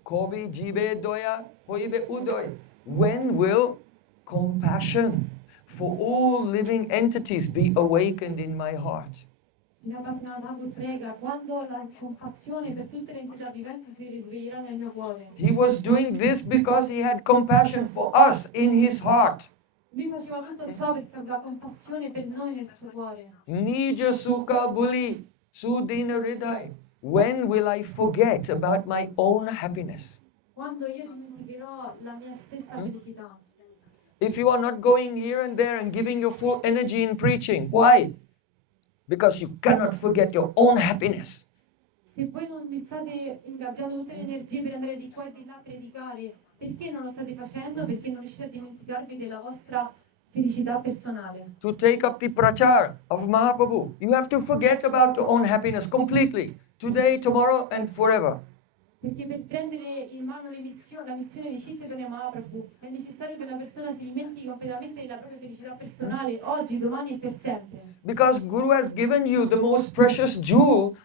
Kobe jibe doya, hoibe udoy. When will compassion for all living entities be awakened in my heart? Srila Bhaktivedanta Thakur prega quando la compassione per tutte le entità viventi si risveglierà nel mio cuore. He was doing this because he had compassion for us in his heart. Lui faceva tutto ciò perché aveva compassione per noi nel suo cuore. Nija sukha buli sudina hriday. When will I forget about my own happiness? Quando io dimenticherò la mia stessa felicità. If you are not going here and there and giving your full energy in preaching, why? Because you cannot forget your own happiness. Se voi non vi state ingaggiando tutte le energie per andare di qua e di là a predicare, perché non lo state facendo? Perché non riuscite a dimenticarvi della vostra felicità personale. To take up the prachar of Mahaprabhu, you have to forget about your own happiness completely. Today, tomorrow and forever. Perché per prendere in mano la missione di Sri Chaitanya Mahaprabhu è necessario che una persona si dimentichi completamente della propria felicità personale, oggi, domani e per sempre. Because Guru has given you the most precious jewel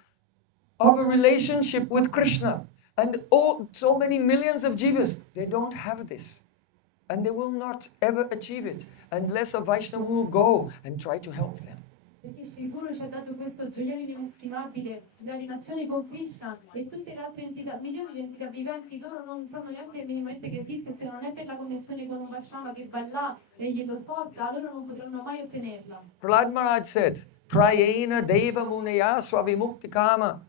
of a relationship with Krishna. And so many millions of jivas, they don't have this. And they will not ever achieve it unless a Vaishnava will go and try to help them. Perché il Guru ci ha dato questo gioiello inestimabile della relazione con Krishna e tutte le altre entità, milioni di entità viventi, loro non sanno neanche minimamente che esiste, se non è per la connessione con un Vaishnava che va là e glielo porta, loro non potranno mai ottenerla. Prahlad Maharaj said, Prayena Deva Munaya Swavimukti Kama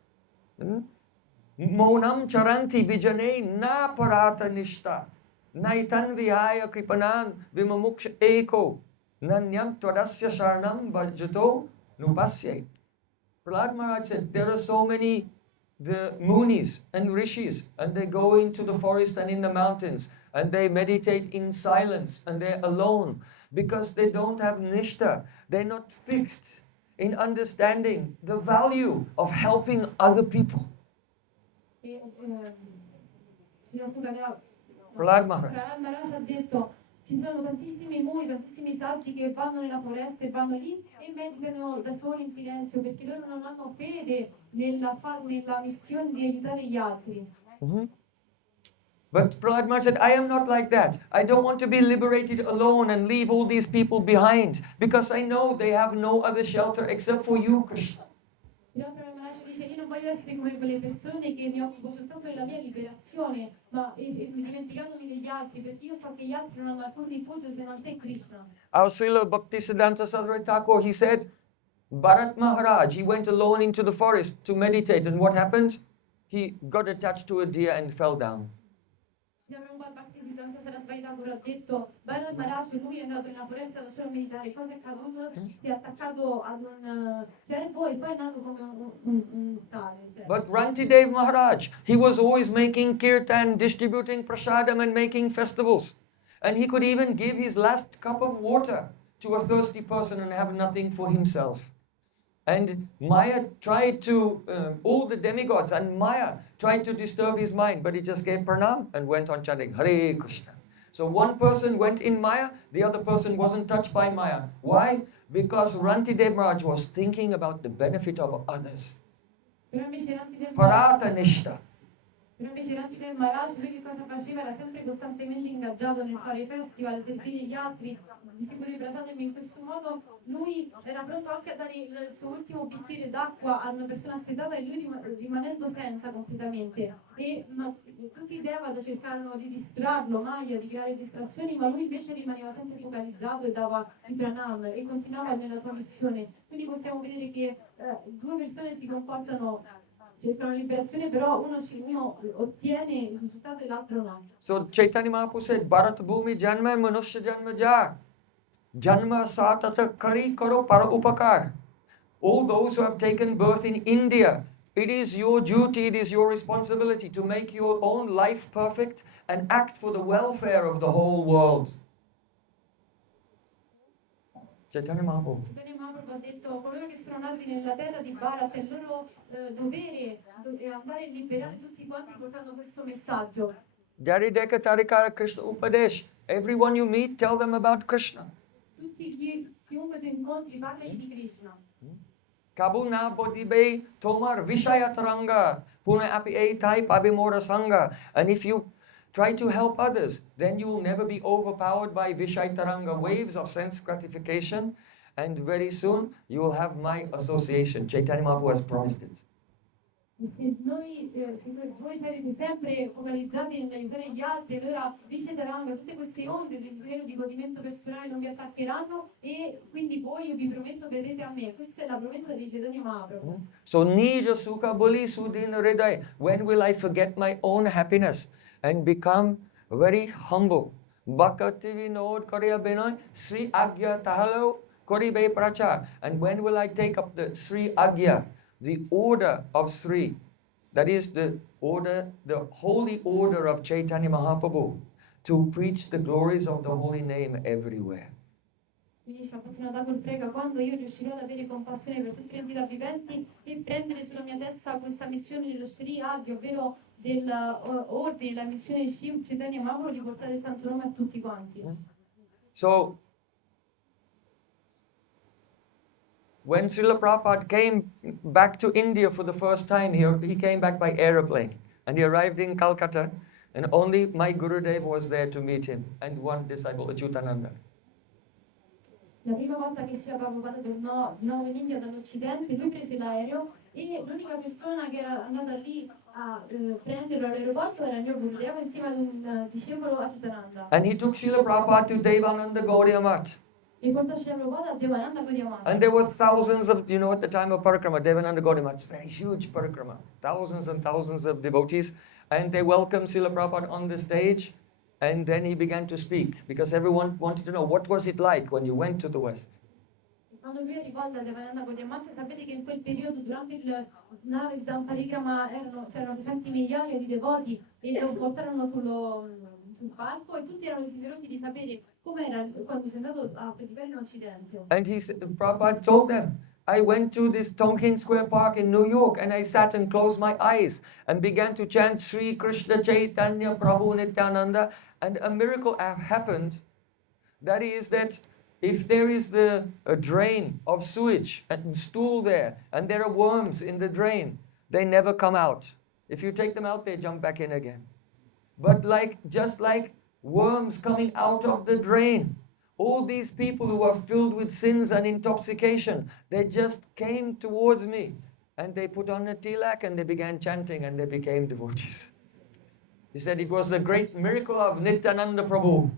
Monam Charanti Vijane Na Parata Nishta Naitan Vihaya Kripanan Vimamuksha Eko Nanyam Twadasya Sharanam Vajato Nupasya. Prahlad Maharaj said, there are so many the munis and rishis, and they go into the forest and in the mountains, and they meditate in silence, and they're alone, because they don't have nishta. They're not fixed in understanding the value of helping other people. Prahlad Maharaj ha detto, ci sono tantissimi muri, tantissimi saggi che vanno nella foresta e vanno lì e meditano da soli in silenzio perché loro non hanno fede nella missione di aiutare gli altri. But Prahlad Maharaj said, I am not like that. I don't want to be liberated alone and leave all these people behind, because I know they have no other shelter except for you, Krishna. Però Prahlad Maharaj dice, io non voglio essere come quelle persone che mi occupo soltanto della mia liberazione, ma dimenticandomi degli altri, perché io so che gli altri non hanno alcun rifugio se non te, Krishna. Our Srila Bhaktivedanta Swami Prabhupada, he said, Bharat Maharaj, he went alone into the forest to meditate, and what happened? He got attached to a deer and fell down. Srila Prabhupada Bhaktivedanta Swami Prabhupada ha detto, Bharat Maharaj, lui è andato nella foresta da solo a meditare, cosa è accaduto? Si è attaccato ad un cervo e poi è nato come un tale. But Rantidev Maharaj, he was always making kirtan, distributing prasadam and making festivals. And he could even give his last cup of water to a thirsty person and have nothing for himself. And Maya tried to, all the demigods and Maya tried to disturb his mind, but he just gave pranam and went on chanting Hare Krishna. So one person went in Maya, the other person wasn't touched by Maya. Why? Because Rantidev Maharaj was thinking about the benefit of others. Parata Nishta. Però invece Rantidev Maharaj, lui che cosa faceva? Era sempre costantemente ingaggiato nel fare festival, servire gli altri, distribuire prasadam. In questo modo lui era pronto anche a dare il suo ultimo bicchiere d'acqua a una persona assetata e lui rimanendo senza completamente. Tutti i Devata cercarono di distrarlo, Maya, di creare distrazioni, ma lui invece rimaneva sempre focalizzato e dava il pranam e continuava nella sua missione. Quindi possiamo vedere che due persone si comportano, cercano liberazione, però uno ottiene il risultato e l'altro no. So Chaitanya Mahaprabhu said, Bharat Bhumi Janma Manushya Janma Ja. Janma Satata Kari Karo Para Upakar. All those who have taken birth in India, it is your duty, it is your responsibility to make your own life perfect and act for the welfare of the whole world. Chaitanya Mahaprabhu. Chaitanya Mahaprabhu ha detto, coloro che sono nati nella terra di Bharat, è il loro dovere andare a liberare tutti quanti portando questo messaggio. Gari Deka Tarikara Krishna Upadesh. Everyone you meet, tell them about Krishna. Chiunque tu incontri, parlagli di Krishna. Kabuna Bodhibe Tomar Vishayataranga Puna Api A type Abhimora Sangha. And if you try to help others, then you will never be overpowered by Vishaitaranga waves of sense gratification, and very soon you will have my association. Chaitanya Mahaprabhu has promised it. E se voi sarete sempre focalizzati nell'aiutare gli altri, allora riceveranno tutte queste onde del desiderio di godimento personale, non vi attaccheranno e quindi voi, io vi prometto, verrete a me. Questa è la promessa di Chaitanya Mahaprabhu. So nija sukha boli sudin hriday. When will I forget my own happiness and become very humble? Bhakti vinod karya benoy Sri Agya Tahalo Koribe Prachar. And when will I take up the Sri Agya, the order of Sri? That is the order, the holy order of Chaitanya Mahaprabhu, to preach the glories of the holy name everywhere. Quindi Shampatinatakul prega quando io riuscirò ad avere compassione per tutte le entità viventi e prendere sulla mia testa questa missione dello Sri Adi, ovvero dell'ordine, la missione di Sri Chaitanya Mahaprabhu di portare il santo nome a tutti quanti. So, when Srila Prabhupada came back to India for the first time, he came back by aeroplane. And he arrived in Calcutta, and only my Gurudev was there to meet him, and one disciple, Achyutananda. La prima volta che Srila Prabhupada tornò di nuovo in India dall'Occidente, lui prese l'aereo e l'unica persona che era andata lì a prenderlo all'aeroporto era il mio Gurudeva insieme ad un discepolo Achyutananda. And he took Srila Prabhupada to Devananda Gaudiya Math. E portò Srila Prabhupada a Devananda Gaudiya Math. And there were thousands of, at the time of Parikrama, Devananda Gaudiya Math, it's very huge Parikrama, thousands and thousands of devotees, and they welcomed Srila Prabhupada on the stage, and then he began to speak, because everyone wanted to know, what was it like when you went to the West? Quando lui arrivò a Devananda Gaudiya Math, sapete che in quel periodo, durante il nave da un parikrama, c'erano presenti migliaia di devoti e lo portarono sul palco e tutti erano desiderosi di sapere com'era quando sei andato a predicare in Occidente. And Prabhupada told them, I went to this Tompkins Square Park in New York and I sat and closed my eyes and began to chant Sri Krishna Chaitanya Prabhu Nityananda, and a miracle happened. That is that if there is a drain of sewage and stool there and there are worms in the drain, they never come out. If you take them out, they jump back in again. But just like worms coming out of the drain, all these people who are filled with sins and intoxication, they just came towards me and they put on a tilak and they began chanting and they became devotees. He said it was the great miracle of Nityananda Prabhu.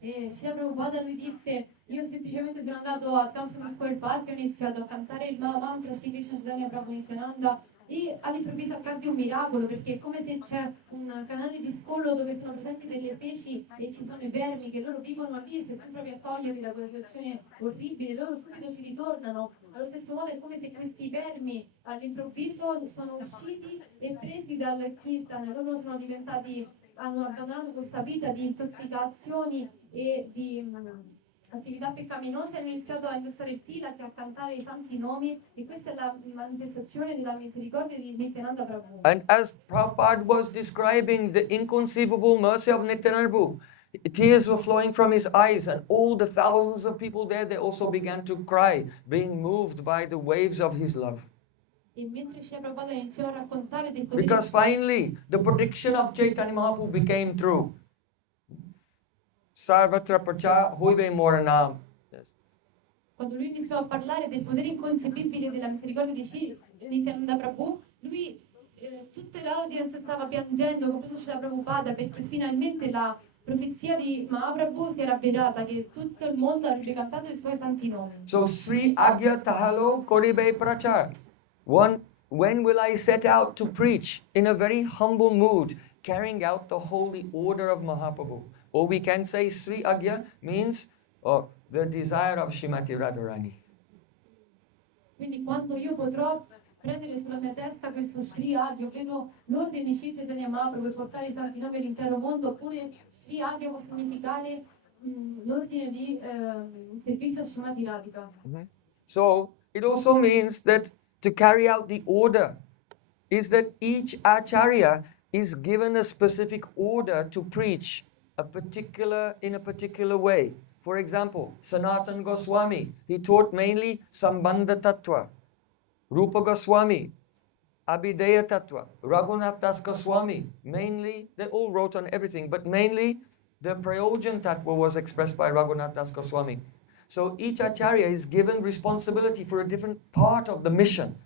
E Srila Prabhupada lui disse, io semplicemente sono andato a Tompkins Square Park e ho iniziato a cantare il mantra Sri Krishna Chaitanya Prabhu Nityananda e all'improvviso accadde un miracolo, perché è come se c'è un canale di scolo dove sono presenti delle feci e ci sono i vermi che loro vivono lì, e se tu provi a toglierli da quella situazione orribile loro subito ci ritornano. Allo stesso modo è come se questi vermi all'improvviso sono usciti e presi dal kirtan, loro sono diventati, hanno abbandonato questa vita di intossicazioni e di attività peccaminose, hanno iniziato a indossare il tilak e a cantare i santi nomi, e questa è la manifestazione della misericordia di Nityananda Prabhu. And as Prabhupada was describing the inconceivable mercy of Nityananda Prabhu, tears were flowing from his eyes, and all the thousands of people there, they also began to cry, being moved by the waves of his love. E mentre Srila Prabhupada iniziò a raccontare del potere, Because finally, the prediction of Chaitanya Mahaprabhu became true. Sarvatra pracha huive moranam. quando lui iniziò a parlare del potere inconcepibile della misericordia di Nityananda Prabhu, lui, tutta l'audience stava piangendo, compreso Srila Prabhupada, perché finalmente la profezia di Mahaprabhu si era avverata, che tutto il mondo avrebbe cantato i suoi santi nomi. So Sri Agya Tahalo Koribe Prachar. When will I set out to preach in a very humble mood, carrying out the holy order of Mahaprabhu? Or we can say Sri Agya means the desire of Srimati Radharani. Quindi quando io potrò prendere sulla mia testa questo Sri Adi, ovvero l'ordine di Sri Chaitanya Mahaprabhu, e portare i santi nomi all'intero mondo, oppure Sri Adi può significare l'ordine di servizio a Srimati Radhika. So it also means that to carry out the order is that each acharya is given a specific order to preach in a particular way. For example, Sanatana Goswami, he taught mainly Sambandha Tattva. Rupa Goswami, Abhideya Tattva. Raghunath Das Goswami, mainly, they all wrote on everything, but mainly the Prayojan Tattva was expressed by Raghunath Das Goswami. So each acharya is given responsibility for a different part of the mission.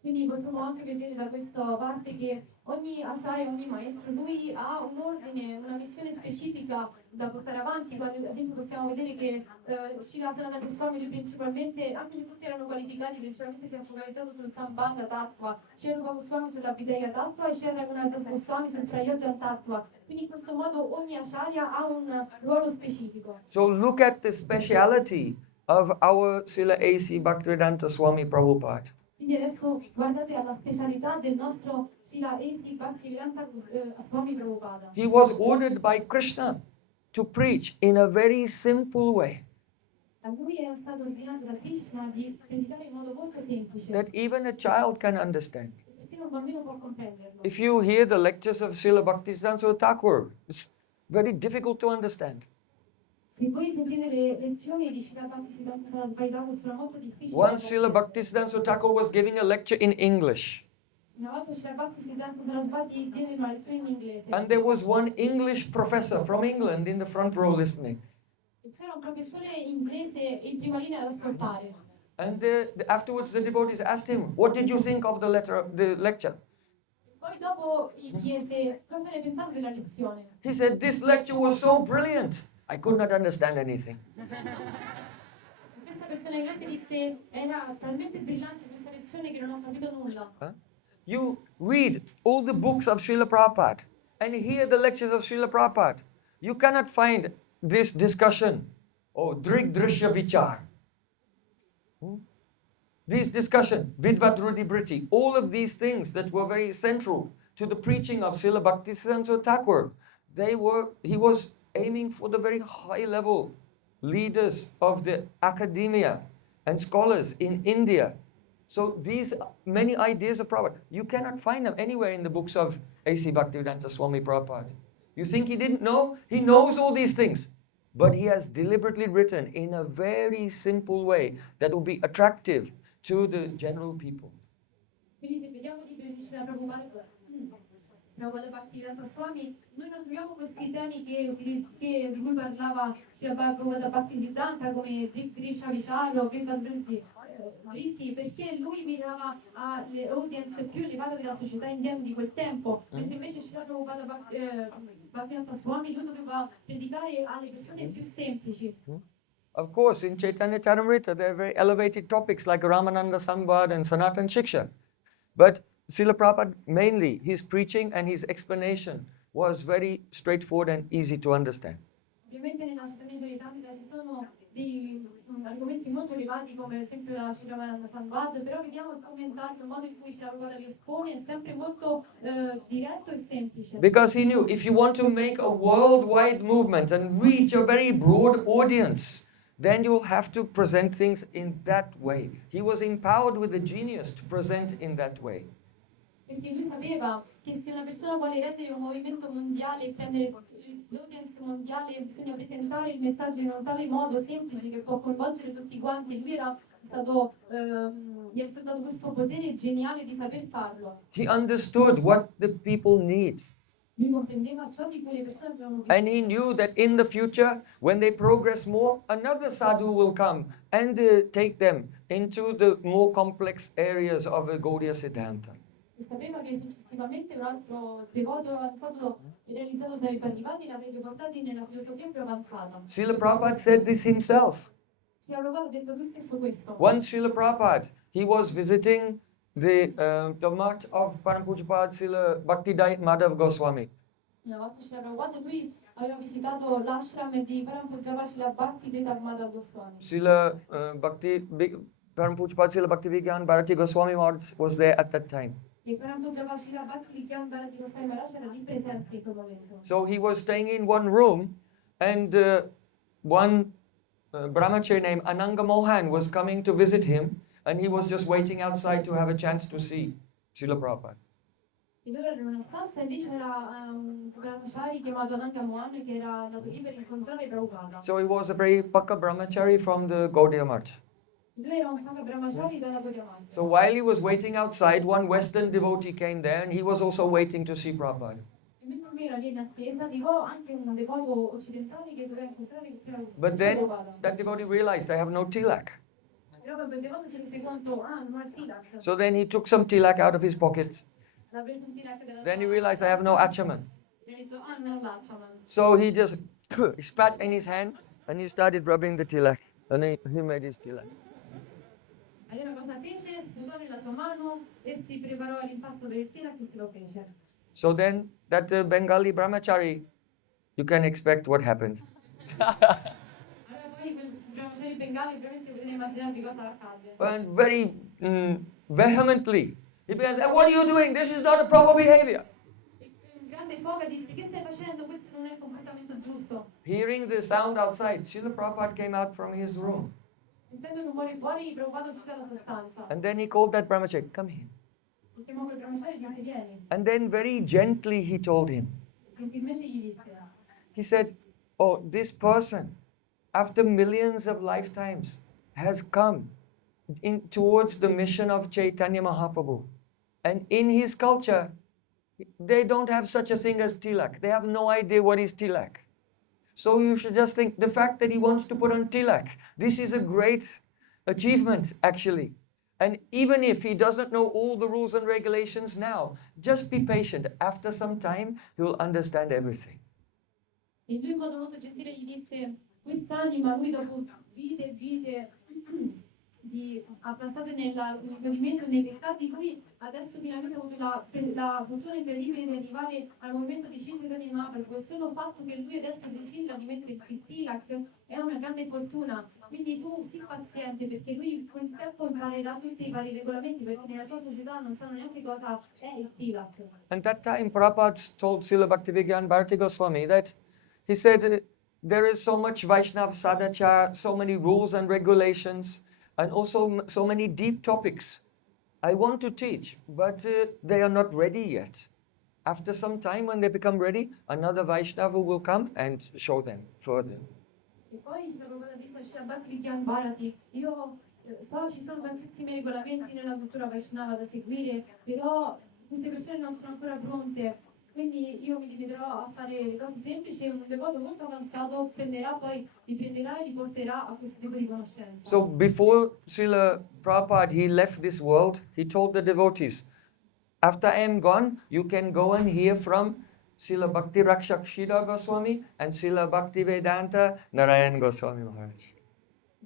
Quindi possiamo anche vedere da questa parte che ogni acharya, ogni maestro, lui ha un ordine, una missione specifica da portare avanti. Quando, ad esempio possiamo vedere che Srila Sanatana Swami lui principalmente, anche se tutti erano qualificati, principalmente si è focalizzato sul Sambandha Tattva, Srila Swami sulla Videya Tattva e Srila Raghunath Swami sul Prayojan Tattva. Quindi in questo modo ogni acharya ha un ruolo specifico. So look at the speciality of our Srila A.C. Bhaktivedanta Swami Prabhupada. Quindi adesso guardate alla specialità del nostro Srila A.C. Bhaktivedanta Swami Prabhupada. He was ordered by Krishna to preach in a very simple way A lui era stato ordinato da Krishna di predicare in modo molto semplice, that even a child can understand. che persino un bambino può comprenderlo. If you hear the lectures of Srila Bhaktivedanta Swami Thakur, it's very difficult to understand. Se voi sentite le lezioni di Srila Bhaktisiddhanta Sarasvati Thakur sono molto difficili. Once Srila Bhaktivedanta Swami Thakur was giving a lecture in English, Una volta Srila Bhaktisiddhanta Sarasvati diede una lezione in inglese and there was one English professor from England in the front row listening. e c'era un professore inglese in prima linea ad ascoltare. And afterwards the devotees asked him, "What did you think of the lecture?" Poi dopo gli chiese cosa ne pensate della lezione. He said, "This lecture was so brilliant, I could not understand anything." Questa persona inglese disse era talmente brillante questa lezione che non ho capito nulla. Huh? You read all the books of Srila Prabhupada and hear the lectures of Srila Prabhupada. You cannot find this discussion. Oh, Drig Drishya Vichar. This discussion, Vidvat Rudi Briti, all of these things that were very central to the preaching of Srila Bhaktisiddhanta Thakur, he was aiming for the very high level leaders of the academia and scholars in India. So these many ideas of Prabhupada, you cannot find them anywhere in the books of A.C. Bhaktivedanta Swami Prabhupada. You think he didn't know? He knows all these things. But he has deliberately written in a very simple way that will be attractive to the general people. Quindi se vediamo i libri di Srila Prabhupada, Prabhupada Bhaktivedanta Swami, noi non troviamo questi temi di cui parlava Srila Prabhupada Bhaktisiddhanta come Drisha Vicharo, Vritti, perché lui mirava alle audience più elevate della società indiana di quel tempo, mentre invece Srila Prabhupada Bhaktivedanta Swami lui doveva predicare alle persone più semplici. Of course, in Chaitanya Charitamrita, there are very elevated topics like Ramananda Samvad and Sanatan Shiksha. But Srila Prabhupada, mainly, his preaching and his explanation was very straightforward and easy to understand. Ovviamente nella Chaitanya Charitamrita ci sono dei argomenti molto elevati come ad esempio la Ramananda Samvad, però vediamo il commentario, il modo in cui Srila Prabhupada li espone è sempre molto diretto e semplice. Because he knew if you want to make a worldwide movement and reach a very broad audience, then you'll have to present things in that way. He was empowered with the genius to present in that way. Perché lui sapeva che se una persona vuole rendere un movimento mondiale e prendere l'audience mondiale, bisogna presentare il messaggio in un tale modo semplice che può coinvolgere tutti quanti. Lui era stato, gli è stato dato questo potere geniale di saper farlo. He understood what the people need. Lui comprendeva ciò di cui le persone avevano And bisogno. he knew that in the future, when they progress more, another sadhu will come and take them into the more complex areas of the Gaudiya Siddhanta. E sapeva che successivamente un altro devoto avanzato e realizzato sarebbe arrivato e l'avrebbe portati nella filosofia più avanzata. Srila Prabhupada said this himself. Srila Prabhupada ha detto lui stesso questo. Once Srila Prabhupada, he was visiting the mutt of Parampujapad Srila Bhaktivedanta Madhav Goswami. Una volta Srila Prabhupada lui aveva visitato l'ashram di Parampujapad Srila Bhaktivedanta Madhav Goswami. Srila Parampujapad Srila Bhaktivedanta Bharati Goswami Maharaj was there at that time. E Parampujapad Srila Bhaktivedanta Bharati Goswami Maharaj era lì presente in quel momento. So he was staying in one room, and one brahmachari named Ananga Mohan was coming to visit him, and he was just waiting outside to have a chance to see Srila Prabhupada. E loro erano in una stanza e lì c'era un brahmachari chiamato Ananga Mohan che era andato lì per incontrare Prabhupada. So he was a very pakka brahmachari from the Gaudiya Math. Lui era un Paka brahmachari dalla Gaudiya Math. So while he was waiting outside, one Western devotee came there, and he was also waiting to see Prabhupada. E mentre lui era lì in attesa, arrivò anche un devoto occidentale che doveva incontrare But then Prabhupada. that devotee realized I have no tilak. Però poi quel devoto si rese conto, ah, non ho il tilak. So then he took some tilak out of his pocket. L'ha preso un tilak della Then he sua realized I have no tasca. achaman. Realizzò, ah, non ho l'achaman. So he just spat in his hand and he started rubbing the tilak. And he made his tilak. Allora cosa fece? Sputò nella sua mano e si preparò l'impasto per il tilak e se lo fece. So then that Bengali brahmachari, you can expect what happened. Allora poi quel brahmachari bengali ovviamente potete immaginarvi cosa accadde. And very vehemently, he began saying, what are you doing? This is not a proper behavior. E in grande foga disse, che stai facendo? Questo non è il comportamento giusto. Hearing the sound outside, Srila Prabhupada came out from his room. Sentendo il rumore fuori, Prabhupada tutta la sua stanza. And then he called that brahmachari, come here. E chiamò quel brahmachari e disse, vieni. And then very gently he told him, Gentilmente gli disse, he said, oh, this person, after millions of lifetimes, has come in towards the mission of Chaitanya Mahaprabhu. And in his culture, they don't have such a thing as tilak. They have no idea what is tilak. So you should just think, the fact that he wants to put on tilak, this is a great achievement, actually. And even if he doesn't know all the rules and regulations now, just be patient. After some time, he will understand everything. e lui in modo molto gentile gli disse, quest'anima, lui dopo vite e vite passate nel godimento e nei peccati, lui adesso finalmente ha avuto la fortuna incredibile di arrivare al movimento di Sri Chaitanya Mahaprabhu. Il solo fatto che lui adesso desidera di mettersi il tilak è una grande fortuna. Quindi tu sii paziente, perché lui con il tempo imparerà tutti i vari regolamenti, perché nella sua società non sanno neanche cosa è il tilak. And that time Prabhupada told Srila Bhaktivedanta Swami that he said there is so much Vaishnava sadhachara, so many rules and regulations, and also so many deep topics. I want to teach, but they are not ready yet. After some time, when they become ready, another Vaishnava will come and show them further. E poi Srila Prabhupada disse a Srila Bhaktivedanta, io so ci sono tantissimi regolamenti nella cultura Vaishnava da seguire, però queste persone non sono ancora pronte, quindi io mi limiterò a fare le cose semplici e un devoto molto avanzato li prenderà e li porterà a questo tipo di conoscenza. So before Srila Prabhupada, he left this world, he told the devotees, after I am gone, you can go and hear from Srila Bhakti Rakshak Sridhar Goswami and Srila Bhaktivedanta Narayan Goswami Maharaj.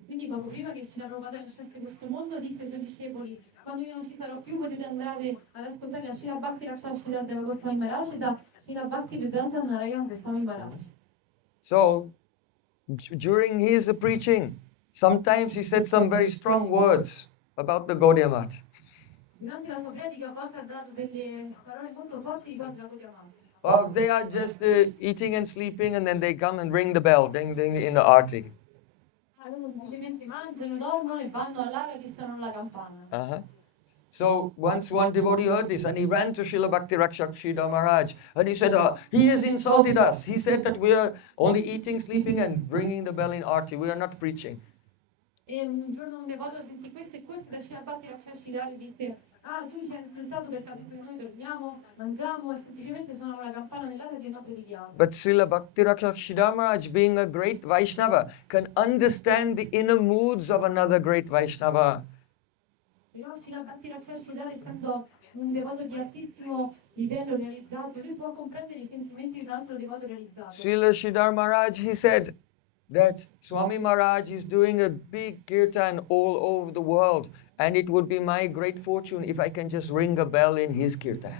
Quindi poco prima che Srila Prabhupada lasciasse questo mondo disse ai suoi discepoli, quando io non ci sarò più potete andare ad ascoltare la Srila Bhakti Rakshak Sridhar Goswami Maharaj e da Srila Bhaktivedanta Narayan Goswami Maharaj. So during his preaching, sometimes he said some very strong words about the Gaudiya Math. Durante la sua predica a volte ha dato delle parole molto forti riguardo la Gaudiya Math. Oh, they are just eating and sleeping and then they come and ring the bell, ding ding, in the arti. Loro semplicemente mangiano, dormono e vanno all'aria che suonano la campana. So once one devotee heard this and he ran to Srila Bhakti Rakshak Sridhar Maharaj and he said, he has insulted us. He said that we are only eating, sleeping and ringing the bell in arti. We are not preaching. E un giorno un devoto sentì questo e corse da Srila Bhakti Rakshak Sridhar e disse, tu ci hai insultato perché ha detto che noi dormiamo, mangiamo e semplicemente suoniamo la campana nell'aria e non predichiamo. But Srila Bhakti Rakshak Sridhar Maharaj, being a great Vaishnava, can understand the inner moods of another great Vaishnava. Però Srila Bhakti Rakshak Sridhar, essendo un devoto di altissimo livello realizzato, lui può comprendere i sentimenti di un altro devoto realizzato. Srila Sridhar Maharaj, he said that Swami Maharaj is doing a big kirtan all over the world and it would be my great fortune if I can just ring a bell in his kirtan.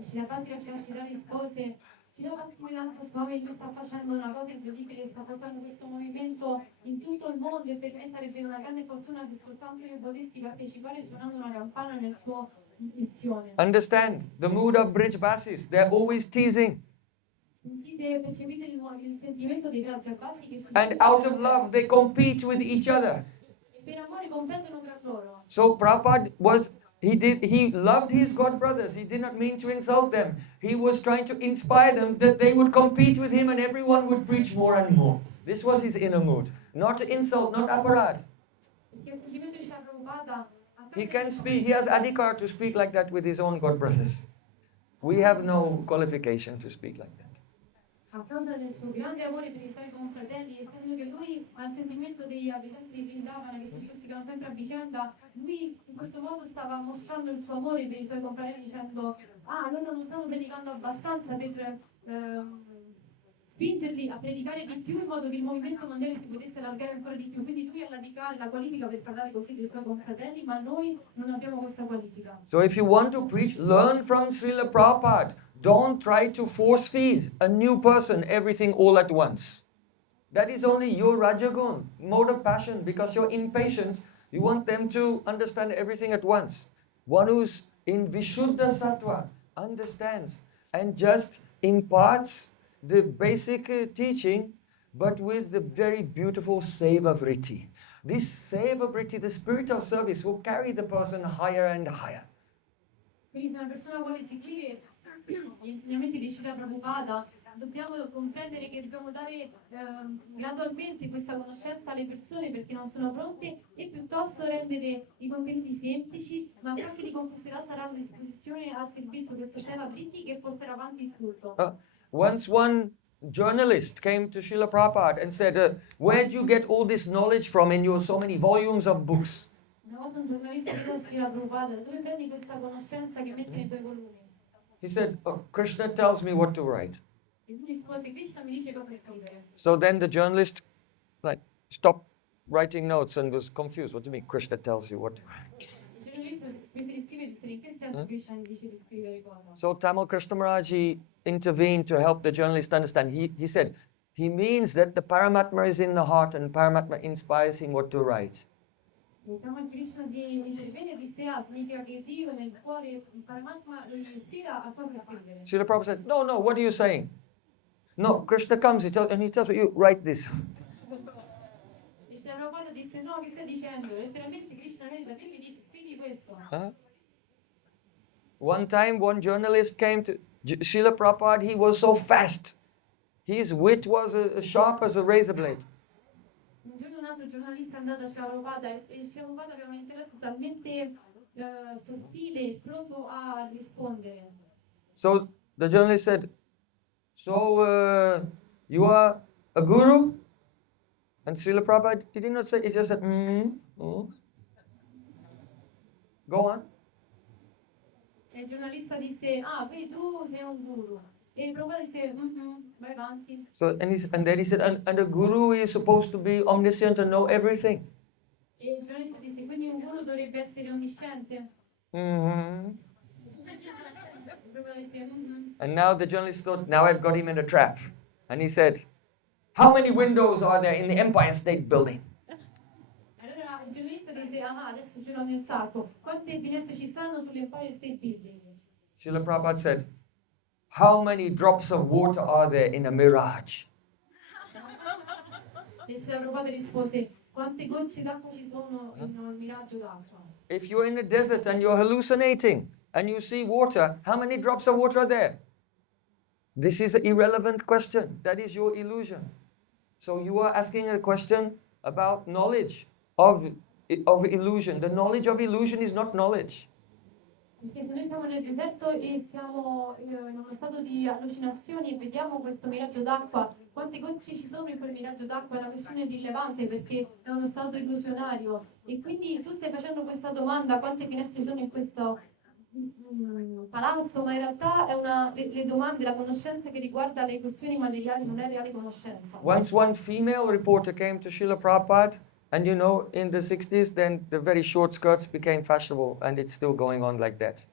Srila Bhakti Rakshak Sridhar rispose, Srila Bhaktivedanta Swami, lui sta facendo una cosa incredibile, sta portando questo movimento in tutto il mondo e per me sarebbe una grande fortuna se soltanto io potessi partecipare suonando una campana nel suo missione. Understand, the mood of Brijbasis, they're always teasing. Sentite, percepite il sentimento dei Vrajabhasi che si And out of love, they compete with each other. e per amore competono tra loro. So Prabhupada he loved his god brothers. He did not mean to insult them. He was trying to inspire them that they would compete with him and everyone would preach more and more. This was his inner mood. Not insult, not aparad. Perché il sentimento di Srila Prabhupada He can speak, he has adhikar to speak like that with his own god brothers. We have no qualification to speak like that. A causa del suo grande amore per i suoi confratelli, essendo che lui ha il sentimento degli abitanti di Vrindavana che si stuzzicano sempre a vicenda, lui in questo modo stava mostrando il suo amore per i suoi confratelli dicendo loro non stanno predicando abbastanza per spingerli a predicare di più in modo che il movimento mondiale si potesse allargare ancora di più. Quindi lui ha la qualifica per parlare così dei suoi confratelli, ma noi non abbiamo questa qualifica. So if you want to preach, learn from Srila Prabhupada. Don't try to force feed a new person everything all at once. That is only your Rajagun, mode of passion, because you're impatient. You want them to understand everything at once. One who's in Vishuddha Sattva understands and just imparts the basic teaching, but with the very beautiful Seva Vritti. This Seva Vritti, the spirit of service, will carry the person higher and higher. Quindi se una persona vuole seguire gli insegnamenti di Srila Prabhupada, dobbiamo comprendere che dobbiamo dare gradualmente questa conoscenza alle persone perché non sono pronte e piuttosto rendere i contenuti semplici, ma farli con questa sarà a disposizione al servizio questo Seva Vritti che porterà avanti il culto. Once one journalist came to Srila Prabhupada and said, where do you get all this knowledge from in your so many volumes of books? Una volta un giornalista chiese a Srila Prabhupada, dove prendi questa conoscenza che metti nei tuoi volumi? He said, Krishna tells me what to write. E lui rispose, Krishna mi dice cosa scrivere. So then the journalist stopped writing notes and was confused. What do you mean Krishna tells you what to write? Il giornalista smese di scrivere e disse, in che senso Krishna mi dice di scrivere cosa? So Tamal Krishna Maharaj, he intervened to help the journalist understand. He said, he means that the Paramatma is in the heart and Paramatma inspires him what to write. Tamal Krishna si intervenne e disse, significa che Dio nel cuore, il Paramatma lo ispira a cosa scrivere. Srila Prabhupada said, no, what are you saying? No, Krishna comes and he tells me, you write this. E Srila Prabhupada disse, no, che stai dicendo? Letteralmente Krishna viene da me e mi dice, scrivi questo. One time, one journalist came to Srila Prabhupada, he was so fast. His wit was as sharp as a razor blade. Un giorno un altro giornalista è andato a Srila Prabhupada e Srila Prabhupada aveva un intelletto talmente sottile, pronto a rispondere. So the journalist said, so you are a guru? And Srila Prabhupada, he did not say, he just said, Go on. E il giornalista disse, vedi tu sei un guru. E Prabhupada disse, vai avanti. So and then he said, and a guru is supposed to be omniscient and know everything. E il giornalista disse, quindi un guru dovrebbe essere onnisciente? Mm-hmm. E Prabhupada disse, And now the journalist thought, now I've got him in a trap. And he said, how many windows are there in the Empire State Building? Allora il giornalista disse, adesso ce l'ho nel sacco. Quante finestre ci stanno sull'Empire State Building? Srila Prabhupada said, how many drops of water are there in a mirage? E Srila Prabhupada rispose, quante gocce d'acqua ci sono in un miraggio d'acqua? If you're in a desert and you're hallucinating and you see water, how many drops of water are there? This is an irrelevant question. That is your illusion. So you are asking a question about knowledge of illusion. The knowledge of illusion is not knowledge. Perché se noi siamo nel deserto e siamo in uno stato di allucinazioni e vediamo questo miraggio d'acqua, quante gocce ci sono in quel miraggio d'acqua è una questione rilevante perché è uno stato illusionario. E quindi tu stai facendo questa domanda, quante finestre ci sono in questo palazzo, ma in realtà è le domande, la conoscenza che riguarda le questioni materiali non è reale conoscenza. Once one female reporter came to Srila Prabhupada, and you know, in the 60s, then the very short skirts became fashionable, and it's still going on like that.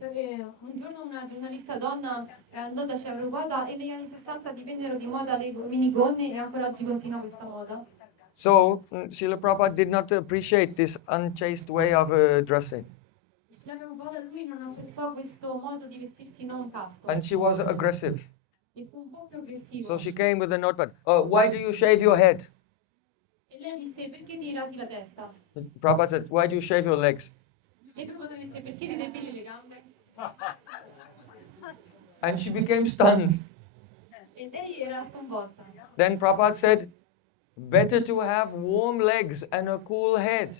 Un giorno una giornalista donna è andata a Srila Prabhupada e negli anni 60 divennero di moda le minigonne e ancora oggi continua questa moda. So Srila Prabhupada did not appreciate this unchaste way of dressing. Srila Prabhupada lui non apprezzò questo modo di vestirsi non casto. And she was aggressive. E fu un po' più aggressivo. So she came with a notepad. Why do you shave your head? E lei disse, perché ti rasi la testa? Prabhupada said, why do you shave your legs? E Prabhupada disse, perché ti depili le gambe? And she became stunned. E lei era sconvolta. Then Prabhupada said, better to have warm legs and a cool head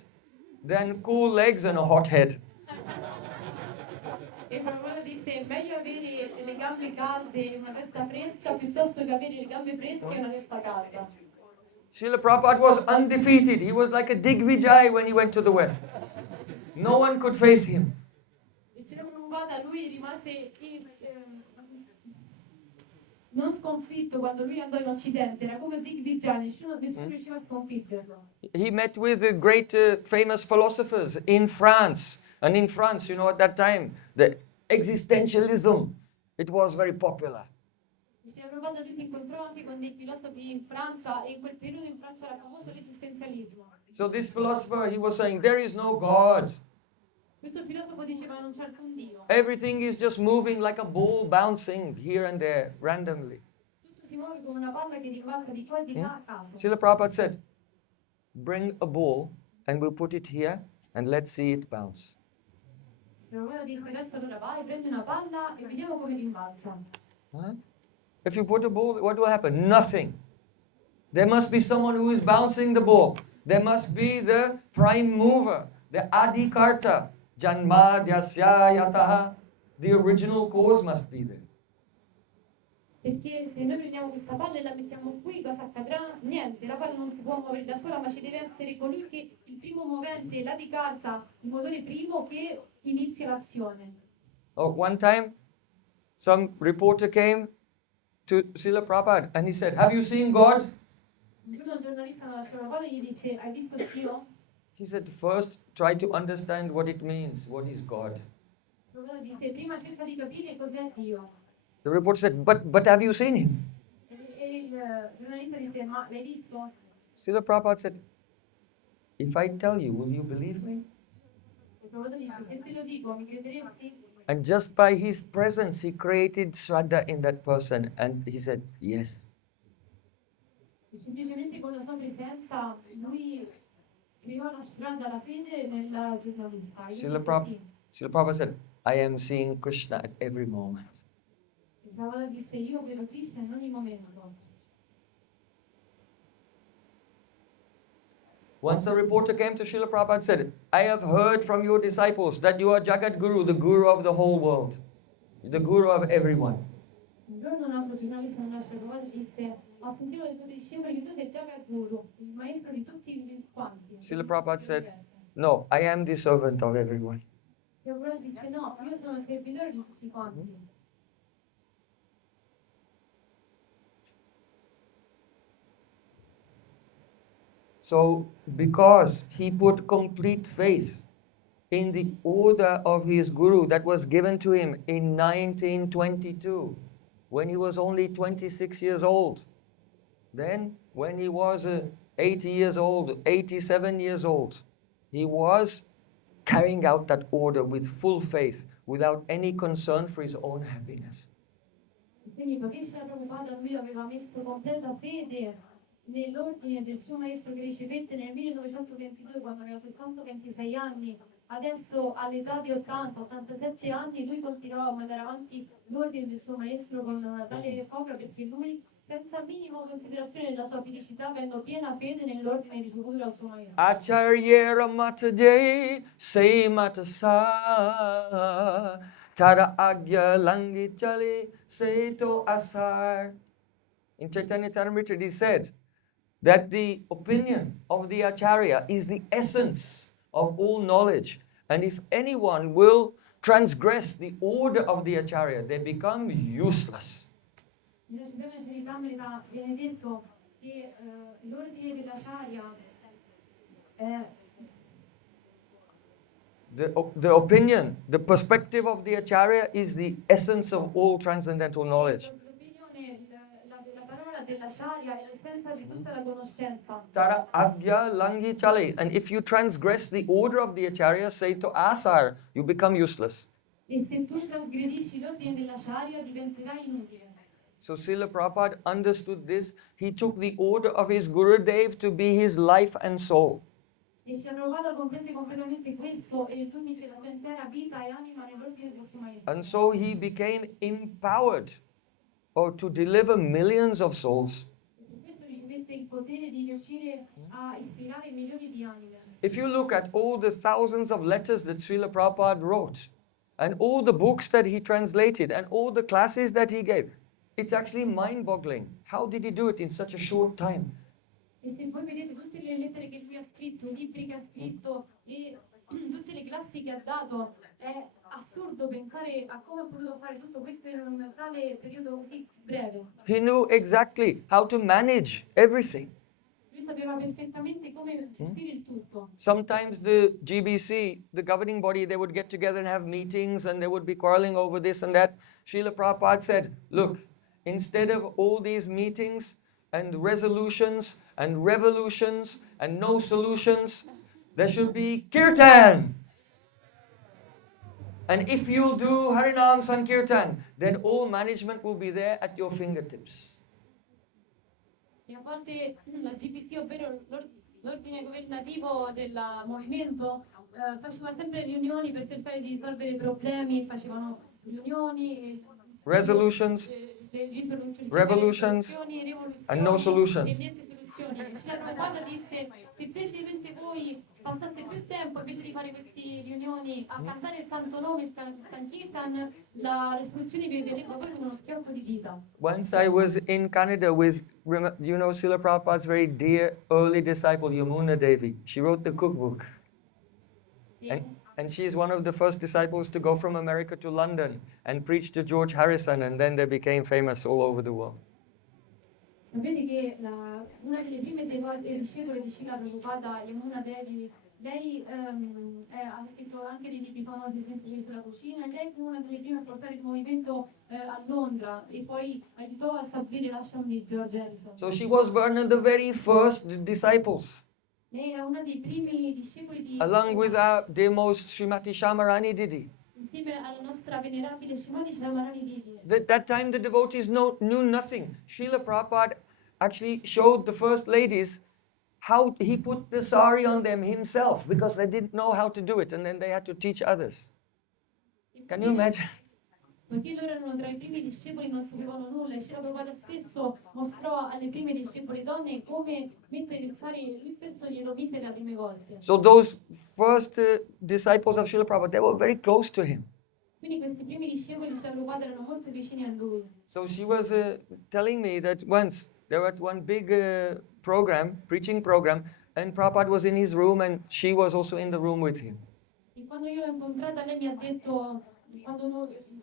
than cool legs and a hot head. E Prabhupada disse, è meglio avere le gambe calde e una testa fresca piuttosto che avere le gambe fresche e una testa calda. Srila Prabhupada was undefeated. He was like a Digvijay when he went to the West. No one could face him. E Srila Prabhupada, lui rimase non sconfitto quando lui andò in Occidente, era come Dick Vijay, nessuno riusciva a sconfiggerlo. He met with the great famous philosophers in France. And in France, you know, at that time, the existentialism, it was very popular. Srila Prabhupada lui si incontrò anche con dei filosofi in Francia e in quel periodo in Francia era famoso l'esistenzialismo. So this philosopher, he was saying, there is no God. Questo filosofo diceva non c'è alcun Dio. Everything is just moving like a ball bouncing here and there, randomly. Tutto si muove come una palla che rimbalza di qua e di là a caso. Srila Prabhupada said, bring a ball and we'll put it here and let's see it bounce. Srila Prabhupada disse adesso allora vai, prendi una palla e vediamo come rimbalza. Huh? If you put a ball, what will happen? Nothing. There must be someone who is bouncing the ball. There must be the prime mover, the Adikarta, Janmadhyasya Yataha. The original cause must be there. Perché se noi prendiamo questa palla e la mettiamo qui, cosa accadrà? Niente, la palla non si può muovere da sola, ma ci deve essere colui che il primo movente, la di carta, il motore primo che inizia l'azione. Oh, one time, some reporter came to Srila Prabhupada and he said, have you seen God? Un giorno un giornalista dalla Srila Prabhupada gli disse, hai visto Dio? He said, first try to understand what it means. What is God? Prabhupada disse, prima cerca di capire cos'è Dio. The reporter said, but have you seen him? E il giornalista disse, ma l'hai visto? Srila Prabhupada said, if I tell you, will you believe me? E Prabhupada disse, se te lo dico, mi crederesti? And just by his presence, he created Shraddha in that person. And he said, yes. E semplicemente con la sua presenza lui creò la strada, la fede nella giornalista. E io Srila disse sì. Prabhupada said, I am seeing Krishna at every moment. E Prabhupada disse, io vedo Krishna in ogni momento. Once a reporter came to Srila Prabhupada and said, I have heard from your disciples that you are Jagat Guru, the Guru of the whole world, the Guru of everyone. Un giorno un altro giornalista nella Srila Prabhupada disse, ho sentito dai tuoi discepoli che tu sei Jagat Guru, il maestro di tutti quanti. Srila Prabhupada said, no, I am the servant of everyone. Srila Prabhupada disse, no, io sono il servitore di tutti quanti. So, because he put complete faith in the order of his Guru that was given to him in 1922, when he was only 26 years old, then when he was 80 years old, 87 years old, he was carrying out that order with full faith, without any concern for his own happiness. Quindi poiché Srila Prabhupada lui aveva messo completa fede nell'ordine del suo maestro che ricevette nel 1922 quando aveva soltanto 26 anni, adesso all'età di 80-87 anni lui continuava a mandare avanti l'ordine del suo maestro con tale foga perché lui senza minimo considerazione della sua felicità avendo piena fede nell'ordine ricevuto dal suo maestro. Acharyera matajay say matasa tara agya langi chali seto asar. In Chaitanya Charitamrita it is said that the opinion of the Acharya is the essence of all knowledge. And if anyone will transgress the order of the Acharya, they become useless. Nella Chaitanya Charitamrita viene detto che l'ordine dell'Acharya The opinion, the perspective of the Acharya is the essence of all transcendental knowledge. l'opinione, la parola dell'Acharya è l'essenza di tutta la conoscenza. Tara agya langi chale. And if you transgress the order of the Acharya, say to asar, you become useless. E se tu trasgredisci l'ordine dell'Acharya diventerai inutile. So Srila Prabhupada understood this. He took the order of his Gurudev to be his life and soul. E Srila Prabhupada comprese completamente questo e lui mise la sua intera vita e anima nell'ordine del suo maestro. And so he became empowered to deliver millions of souls. E per questo ricevette il potere di riuscire a ispirare milioni di anime. If you look at all the thousands of letters that Srila Prabhupada wrote, and all the books that he translated and all the classes that he gave. It's actually mind-boggling. How did he do it in such a short time? E se voi vedete tutte le lettere che lui ha scritto, i libri che ha scritto e tutte le classi che ha dato, è assurdo pensare a come ha potuto fare tutto questo in un tale periodo così breve. He knew exactly how to manage everything. Lui sapeva perfettamente come gestire il tutto. Sometimes the GBC, the governing body, they would get together and have meetings and they would be quarreling over this and that. Srila Prabhupada said, look, instead of all these meetings and resolutions and revolutions and no solutions, there should be kirtan. And if you do Harinam Sankirtan, then all management will be there at your fingertips. E a volte la GPC, ovvero l'ordine governativo del movimento, faceva sempre riunioni per cercare di risolvere i problemi, facevano riunioni, Resolutions, revolutions, and no solutions. E niente soluzioni. E Srila Prabhupada disse, semplicemente voi passaste più tempo invece di fare queste riunioni a cantare il santo nome, il Sankirtan, la risoluzione vi verrebbe poi con uno schiocco di dita. Once I was in Canada with, you know, Srila Prabhupada's very dear early disciple, Yamuna Devi. She wrote the cookbook. And she's one of the first disciples to go from America to London and preach to George Harrison, and then they became famous all over the world. Sapete che una delle prime discepole di Srila Prabhupada, Yamuna Devi, lei ha scritto anche dei libri famosi, esempio sulla cucina, e lei fu una delle prime a portare il movimento a Londra e poi aiutò a stabilire l'ashram di George Harrison. So she was one of the very first disciples. Lei era una dei primi discepoli di Along with our dear most Srimati Shamarani Didi. insieme alla nostra venerabile Srimati Shamarani Didi. That time the devotees knew nothing. Srila Prabhupada actually showed the first ladies how he put the sari on them himself because they didn't know how to do it, and then they had to teach others. Can you imagine? Poiché loro erano tra i primi discepoli, non sapevano nulla, e Srila Prabhupada stesso mostrò alle prime discepoli donne come mettere il sari, lui stesso glielo mise le prime volte. So those first disciples of Srila Prabhupada, they were very close to him. Quindi questi primi discepoli di Srila Prabhupada erano molto vicini a lui. So she was telling me that once they were at one big program, preaching program, and Prabhupada was in his room and she was also in the room with him. E quando io l'ho incontrata, lei mi ha detto,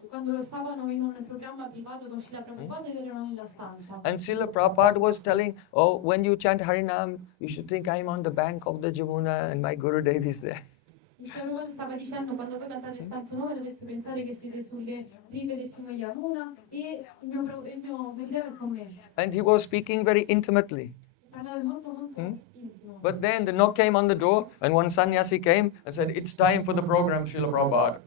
quando stavano in un programma privato con Srila Prabhupada ed erano nella stanza. And Srila Prabhupada was telling, oh, when you chant Harinam, you should think I'm on the bank of the Jamuna and my Gurudev is there. E Srila Prabhupada stava dicendo, quando voi cantate il santo nome dovesse pensare che siete sulle rive del fiume Yamuna e il mio Gurudev è con me. And he was speaking very intimately. Parlava molto intimo. But then the knock came on the door and one sannyasi came and said, it's time for the program, Srila Prabhupada.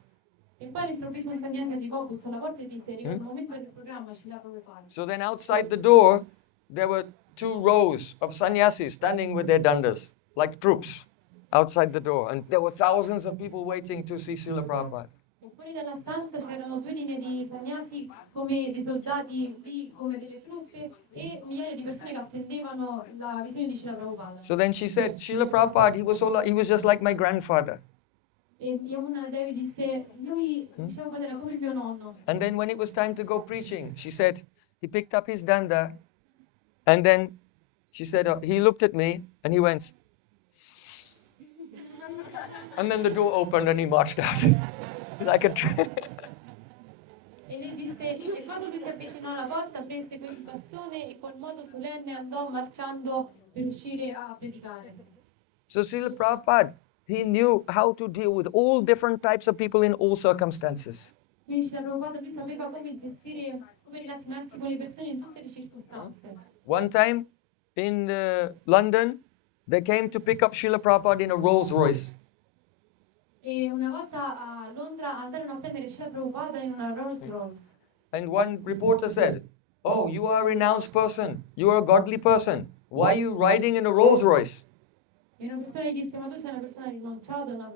E poi all'improvviso un sannyasi arrivò, bussò alla porta e disse, arriva il momento del programma, Srila Prabhupada. So then outside the door, there were 2 rows of sannyasis standing with their dandas, like troops, outside the door. And there were thousands of people waiting to see Srila Prabhupada. E fuori dalla stanza c'erano 2 linee di sannyasi come dei soldati lì, come delle truppe, e migliaia di persone che attendevano la visione di Srila Prabhupada. So then she said, Srila Prabhupada, he was just like my grandfather. E Yamuna Devi disse, lui, Srila Prabhupada era come il mio nonno. And then when it was time to go preaching, she said, he picked up his danda, and then she said, he looked at me, and he went, and then the door opened and he marched out. Like a E lei disse, e quando lui si avvicinò alla porta, prese quel bastone e con modo solenne andò marciando per uscire a predicare. So Srila Prabhupada, he knew how to deal with all different types of people in all circumstances. Quindi Srila Prabhupada, lui sapeva come gestire, come relazionarsi con le persone in tutte le circostanze. One time in London, they came to pick up Srila Prabhupada in a Rolls Royce. E una volta a Londra andarono a prendere Srila Prabhupada in una Rolls Royce. And one reporter said, oh, you are a renounced person. You are a godly person. Why are you riding in a Rolls Royce? E una persona gli disse, ma tu sei una persona rinunciata, una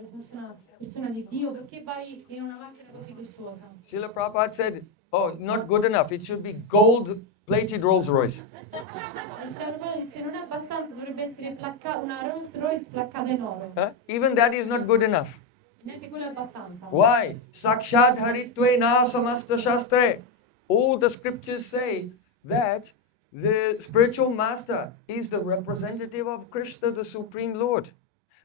persona di Dio, perché vai in una macchina così lussuosa? Srila Prabhupada said, oh, not good enough. It should be gold-plated Rolls Royce. E Srila Prabhupada disse, non è abbastanza, dovrebbe essere una Rolls Royce placcata in oro. Even that is not good enough. Neanche quello è abbastanza. Why? Sakshad Haritve Samasta Shastre. All the scriptures say that the spiritual master is the representative of Krishna, the Supreme Lord.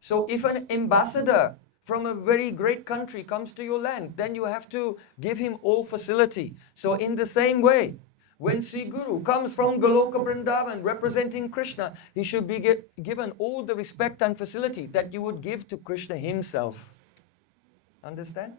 So if an ambassador from a very great country comes to your land, then you have to give him all facility. So in the same way, when Sri Guru comes from Goloka Vrindavan representing Krishna, he should be given all the respect and facility that you would give to Krishna himself. Understand?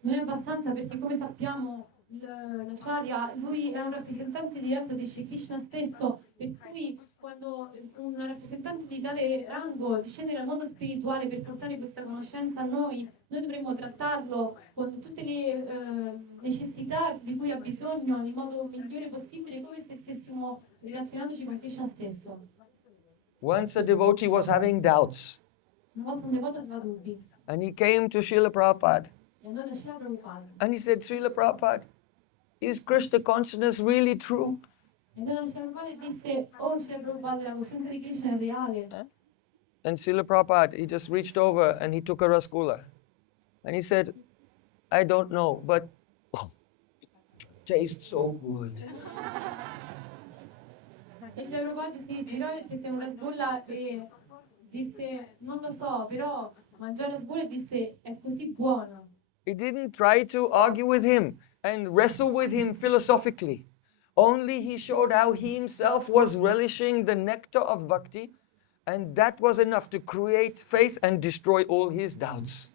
Non è abbastanza perché come sappiamo l'acharya, lui è un rappresentante diretto di Shri Krishna stesso, per cui quando un rappresentante di tale rango scende dal mondo spirituale per portare questa conoscenza a noi dovremmo trattarlo con tutte le necessità di cui ha bisogno nel modo migliore possibile, come se stessimo relazionandoci con Krishna stesso. Once a devotee was having doubts, Una volta un devoto aveva dubbi and he came to Srila Prabhupada, e andò da Srila Prabhupada. and he said, Srila Prabhupada, is Krishna consciousness really true? E andò da Srila Prabhupada e disse, oh Srila Prabhupada, la coscienza di Krishna è reale. And Srila Prabhupada, he just reached over and he took a rasgulla. And he said, I don't know, but oh, tastes so good. E Srila Prabhupada si girò e prese una sbolla e disse, non lo so, però mangiò la sbolla e disse, è così buono. He didn't try to argue with him and wrestle with him philosophically. Only he showed how he himself was relishing the nectar of bhakti, and that was enough to create faith and destroy all his doubts.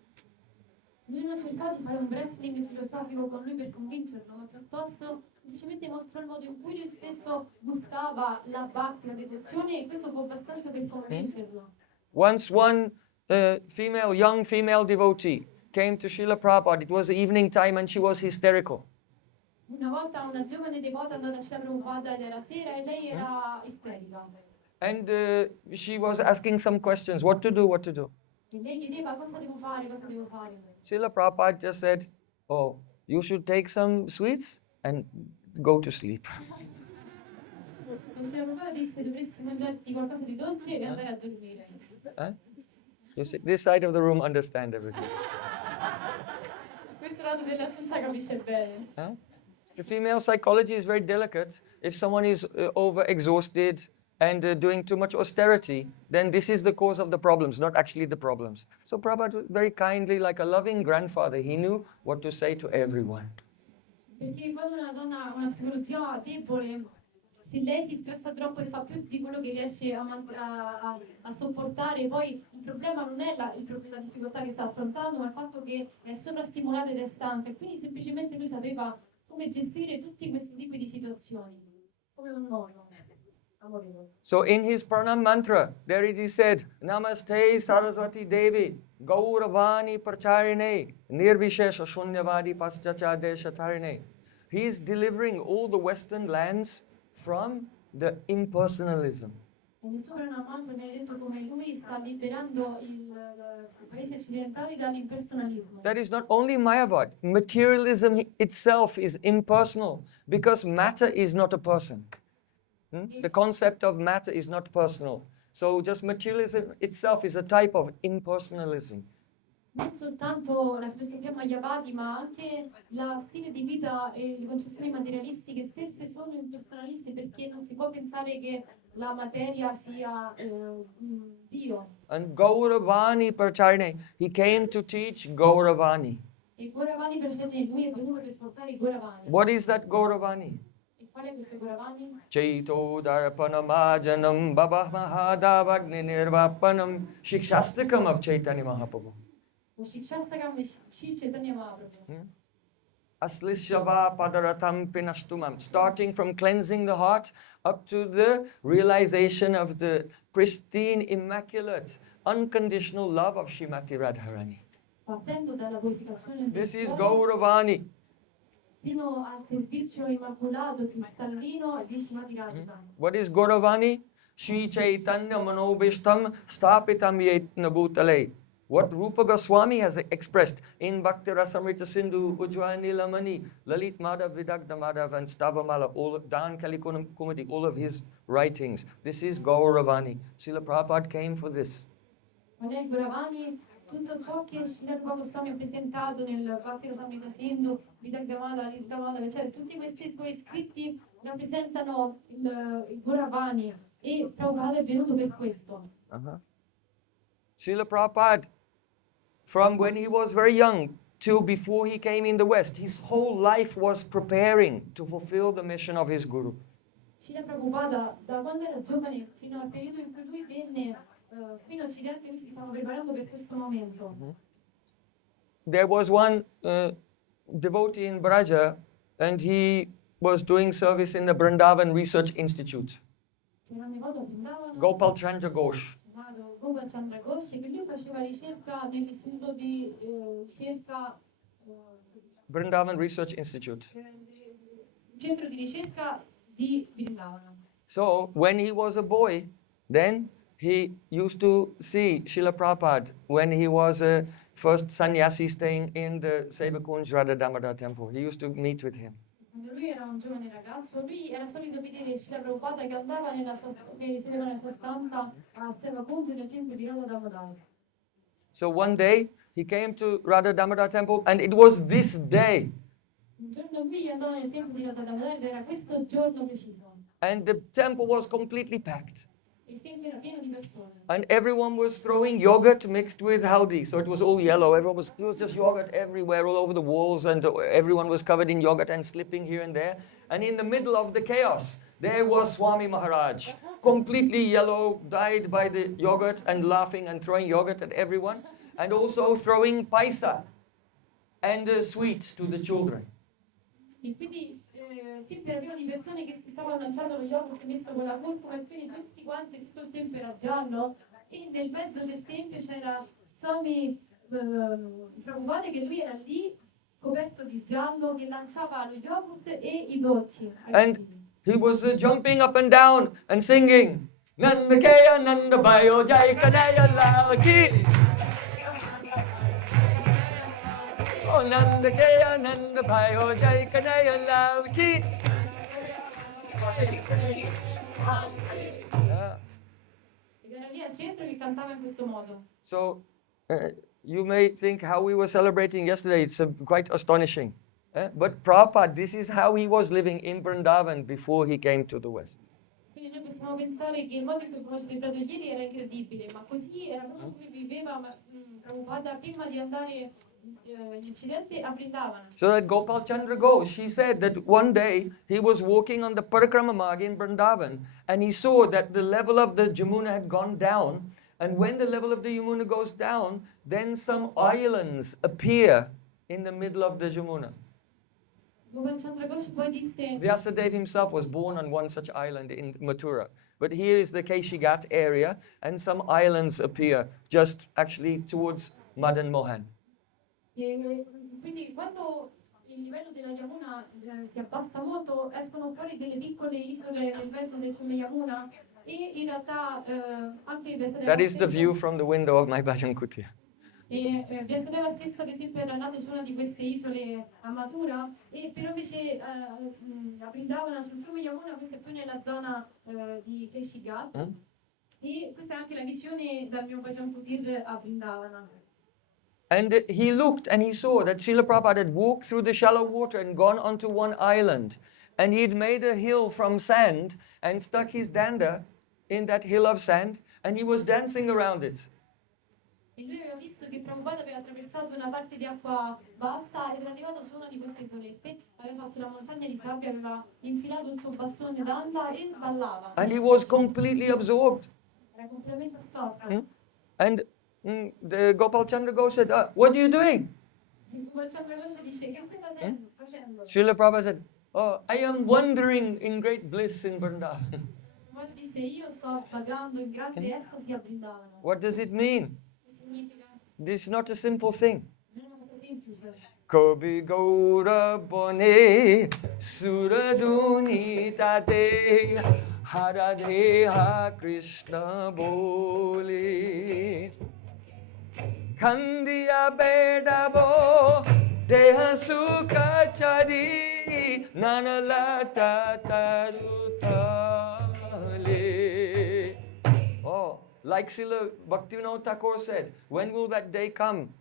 Lui non cercò di fare un wrestling filosofico con lui per convincerlo, ma piuttosto semplicemente mostrò il modo in cui lui stesso gustava la bhakti, la devozione, e questo fu abbastanza per convincerlo. Once one young female devotee came to Srila Prabhupada. It was evening time and she was hysterical. Una volta una giovane devota andò da Srila Prabhupada ed era sera e lei era isterica. And she was asking some questions, what to do, what to do. E lei chiedeva cosa devo fare, cosa devo fare. Srila Prabhupada just said, oh, you should take some sweets and go to sleep. E Srila Prabhupada disse dovresti mangiarti qualcosa di dolce e andare a dormire. Huh? You see, this side of the room understand everything. Questo lato della stanza capisce bene. Huh? The female psychology is very delicate. If someone is over-exhausted and doing too much austerity, then this is the cause of the problems, not actually the problems. So Prabhupada, very kindly, like a loving grandfather, he knew what to say to everyone. Perché quando una donna ha una psicologia debole, se lei si stressa troppo e fa più di quello che riesce a sopportare, poi il problema non è la difficoltà che sta affrontando, ma il fatto che è sovrastimolata ed è stanca. E quindi semplicemente lui sapeva come gestire tutti questi tipi di situazioni, come un nonno amorevole. So in his pranam mantra, there it is said, Namaste Saraswati Devi, Gauravani Pracharine, Nirvishesha Shunyavadi Paschacha Deshatarine. He is delivering all the Western lands from the impersonalism. E nel suo pranam mantra viene detto come lui sta liberando i paesi occidentali dall'impersonalismo. That is not only Mayavad. Materialism itself is impersonal because matter is not a person. The concept of matter is not personal. So just materialism itself is a type of impersonalism. Non soltanto la filosofia Mayavadi, ma anche la stile di vita e le concezioni materialistiche stesse sono impersonaliste, perché non si può pensare che la materia sia Dio. And Gauravani Pracharine, he came to teach Gauravani. E Gauravani Pracharine, lui è venuto per portare i Gauravani. What is that Gauravani? E qual è questo Gauravani? Chaito Darpanamajanam Babah Mahadavagni Nirvapanam Shikshastakam of Chaitanya Mahaprabhu. O Shikshastakam di Sri Chaitanya Mahaprabhu. Aslishava Padaratam Pinashtumam, starting from cleansing the heart up to the realization of the pristine, immaculate, unconditional love of Srimati Radharani. Partendo dalla purificazione del This is cuore Gauravani. fino al servizio immacolato, cristallino di Srimati Radharani. What is Gauravani? Sri Chaitanya Manobishtam Stapitam Yetna Bhutale. What Rupa Goswami has expressed in Bhakti Rasamrita Sindhu, Ujjwani Lamani, Lalit Madhav, Vidagdha Madhav, and Stavamala, all of Dan Kalikumadi, all of his writings. This is Gauravani. Srila Prabhupada came for this. Qual è il Gauravani? tutto ciò che Srila Goswami ha presentato nel Bhakti Rasamrita Sindhu, Vidagdhamada, Lidhamada, eccetera, tutti questi suoi scritti rappresentano il Guravani e Prabhupada è venuto per questo. Srila Prabhupada, from when he was very young till before he came in the West, his whole life was preparing to fulfill the mission of his Guru. Srila Prabhupada, da quando era giovane fino al periodo in cui lui venne qui in Occidente, lui si stava preparando per questo momento. There was one devotee in Braja, and he was doing service in the Vrindavan Research Institute. C'era un devoto a Vrindavana, Gopal Chandra Ghosh. chiamato Gopal Chandra Ghosh, che lui faceva ricerca nell'istituto di ricerca, Vrindavan Research Institute. centro di ricerca di Vrindavana. So when he was a boy, then he used to see Srila Prabhupada when he was a first sannyasi staying in the Sevakunj Radha Damodar temple. He used to meet with him. Quando lui era un giovane ragazzo, lui era solito vedere Srila Prabhupada che andava che risiedeva nella sua stanza a Sevakunj nel tempio di Radha Damodar. So one day he came to Radha Damodar temple, and it was this day. Un giorno lui andò nel tempio di Radha Damodar ed era questo giorno preciso. And the temple was completely packed. Il tempio era pieno di persone. And everyone was throwing yogurt mixed with haldi. So it was all yellow. There was just yogurt everywhere, all over the walls, and everyone was covered in yogurt and slipping here and there. And in the middle of the chaos, there was Swami Maharaj, completely yellow, dyed by the yogurt, and laughing and throwing yogurt at everyone, and also throwing paisa and sweets to the children. E quindi il tempio era pieno di persone che si stavano lanciando lo yogurt messo con la curcuma e quindi tutti quanti, tutto il tempio era giallo e nel mezzo del tempio c'era Swami Prabhupada che lui era lì coperto di giallo che lanciava lo yogurt e i dolci. And he was jumping up and down and singing Nanda Kaya Nanda Bayo Jai Kanaya Lavaki. Oh Nanda Kaya Nanda Bayo Jai Kanaya Lavaki. Ed era lì al centro che cantava in questo modo. So you may think how we were celebrating yesterday, it's quite astonishing. But Prabhupada, this is how he was living in Vrindavan before he came to the West. Quindi noi possiamo pensare che il modo in cui abbiamo celebrato ieri era incredibile, ma così era proprio come viveva Prabhupada prima di andare in Occidente a Vrindavana. So that Gopal Chandra Ghosh, he said that one day he was walking on the Parikrama Marg in Vrindavan, and he saw that the level of the Jamuna had gone down, and when the level of the Yamuna goes down, then some islands appear in the middle of the Jamuna. Gopal Chandra Ghosh poi disse Vyasadeva himself was born on one such island in Mathura. But here is the Keshigat area, and some islands appear just actually towards Madan Mohan. quindi quando il livello della Yamuna si abbassa molto, escono fuori delle piccole isole nel mezzo del fiume Yamuna e in realtà anche Vyasadeva That is the stesso- view from the window of my Bhajan Kutia. E Vyasadeva stesso, ad esempio, era nato su una di queste isole a Mathura, e però invece a Vrindavana sul fiume Yamuna, questa è più nella zona di Keshigat. E questa è anche la visione dal mio Bhajan Kutir a Vrindavana. And he looked and he saw that Srila Prabhupada had walked through the shallow water and gone onto one island. And he'd made a hill from sand and stuck his danda in that hill of sand, and he was dancing around it. E lui aveva visto che Prabhupada aveva attraversato una parte di acqua bassa ed era arrivato su una di queste isolette, aveva fatto una montagna di sabbia, aveva infilato il suo bastone d'anda e ballava. And he was completely absorbed. Era completamente assorto. And the Gopal Chandra Ghosh said, what are you doing? E Gopal Chandra Ghosh dice: che stai facendo? Srila Prabhupada said, oh, I am wandering in great bliss in Vrindavan. Poi disse: io sto vagando in grande estasi a Vrindavana. What does it mean? Che significa? This is not a simple thing. Non è una cosa semplice. Kobi Gaura Bone Suraduni Tate Haradeha Krishna Boli Kandiya Bedabo Deha Sukha Chari Nanalata Tarutale. Oh, Like Srila Bhaktivedanta Thakur said, when will that day come?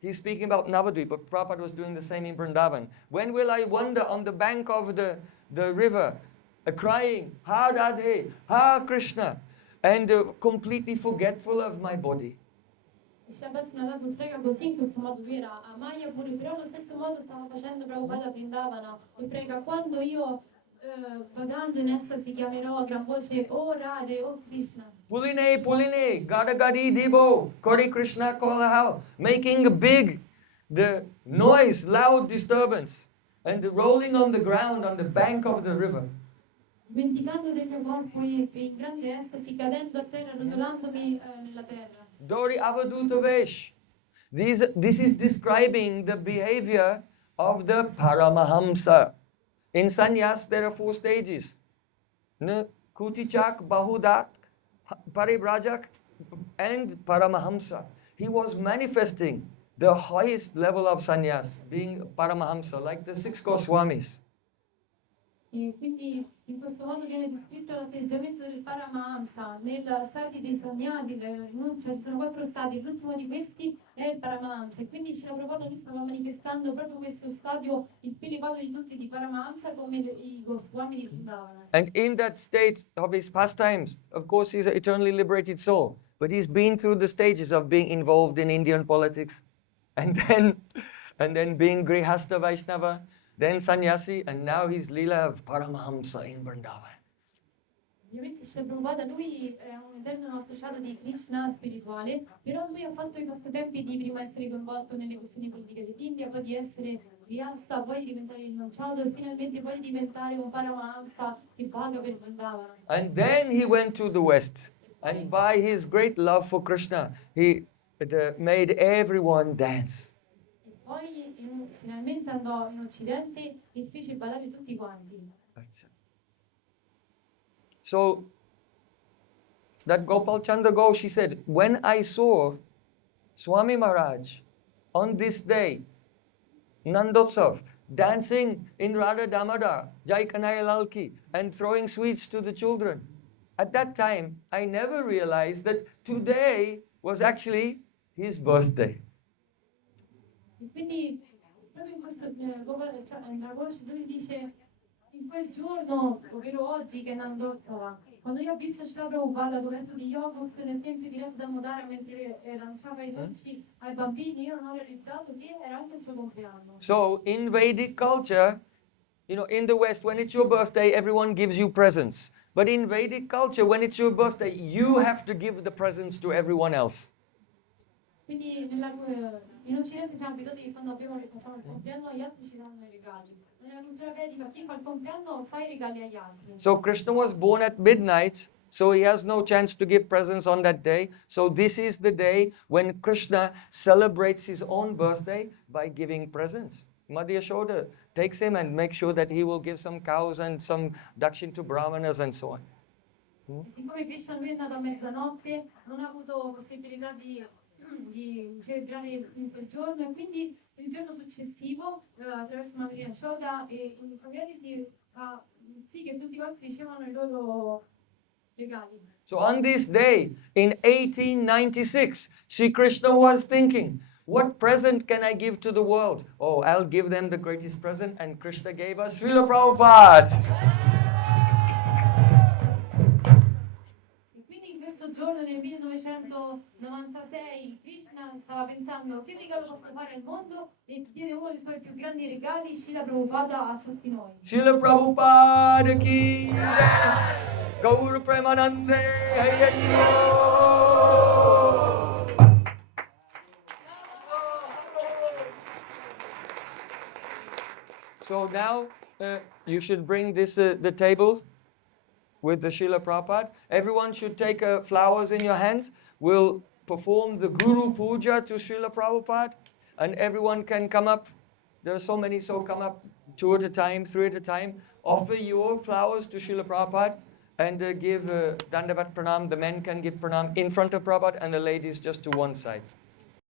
He's speaking about Navadvip, but Prabhupada was doing the same in Vrindavan. When will I wander on the bank of the river, crying, Ha Radhe, Ha Krishna, and completely forgetful of my body? E Shabbat prega così, in questo modo lui era a Mayapur, però allo stesso modo stava facendo Prabhupada Vrindavana e prega quando io vagando in estasi chiamerò a gran voce O Radhe, O Krishna. Puline, Puline, Gada Gadi Dibo, Kori Krishna Kolahal, making a big, the noise, loud disturbance, and rolling on the ground on the bank of the river. Dimenticando del mio corpo e in grande estasi cadendo a terra, rotolandomi nella terra. Dori Avaduta Vesh. This is describing the behavior of the Paramahamsa. In sannyas, there are 4 stages. Kutichak, Bahudak, Paribrajak, and Paramahamsa. He was manifesting the highest level of sannyas, being Paramahamsa, like the 6 Goswamis. E quindi in questo modo viene descritto l'atteggiamento del Paramahamsa. Nei stati dei Sannyasi, la rinuncia, ci sono 4 stati, l'ultimo di questi è il Paramahamsa. E quindi Srila Prabhupada lui stava manifestando proprio questo stadio, il più elevato di tutti di Paramahamsa, come i Goswami di Vrindavana. And in that state of his pastimes, of course, he's an eternally liberated soul. But he's been through the stages of being involved in Indian politics, and then being Grihastha Vaishnava, then Sannyasi, and now he's Leela of Paramahamsa in Vrindavan. Ovviamente Srila Prabhupada lui è un eterno associato di Krishna spirituale, però lui ha fatto i passatempi di prima essere coinvolto nelle questioni politiche dell'India, poi di essere riassa, poi di diventare rinunciato e finalmente poi di diventare un Paramahamsa che vaga per Vrindavana. And then he went to the West, and by his great love for Krishna, he made everyone dance. E poi finalmente andò in Occidente e fece ballare tutti quanti. So, that Gopal Chandra Ghosh, he said, when I saw Swami Maharaj on this day, Nandotsav, dancing in Radha Damodar, Jai Kanaya Lalki, and throwing sweets to the children, at that time, I never realized that today was actually his birthday. E quindi proprio in questo Gopal Chandra Ghosh lui dice in quel giorno, ovvero oggi che è Nandotsava, quando io ho visto Srila Prabhupada coperto di yogurt nel tempio di Radha Damodar mentre lanciava i dolci ai bambini, io non ho realizzato che era anche il suo compleanno. So, in Vedic culture, in the West, when it's your birthday, everyone gives you presents. But in Vedic culture, when it's your birthday, you have to give the presents to everyone else. Quindi in Occidente siamo abituati che quando facciamo il compleanno gli altri ci danno i regali. Nella cultura vedica chi fa il compleanno fa i regali agli altri. So Krishna was born at midnight, so he has no chance to give presents on that day. So this is the day when Krishna celebrates his own birthday by giving presents. Madhya Yashoda takes him and makes sure that he will give some cows and some dakshin to brahmanas and so on. E siccome Krishna lui è nato a mezzanotte, non ha avuto possibilità di celebrare in quel giorno e quindi il giorno successivo attraverso Madhya Yashoda e i familiari si fa sì che tutti quanti ricevano i loro regali. So on this day in 1896, Sri Krishna was thinking, what present can I give to the world? Oh, I'll give them the greatest present, and Krishna gave us Srila Prabhupada. Questo giorno nel 1996 Krishna stava pensando che regalo posso fare al mondo e chiede uno dei suoi più grandi regali, Srila Prabhupada, a tutti noi. Srila Prabhupada ki jai, Guru Parampara, Hari Hari Bol. So now you should bring this the table with the Srila Prabhupada. Everyone should take flowers in your hands. We'll perform the Guru Puja to Srila Prabhupada, and everyone can come up. There are so many, so come up 2 at a time, 3 at a time. Offer your flowers to Srila Prabhupada and give Dandavat Pranam. The men can give Pranam in front of Prabhupada and the ladies just to one side.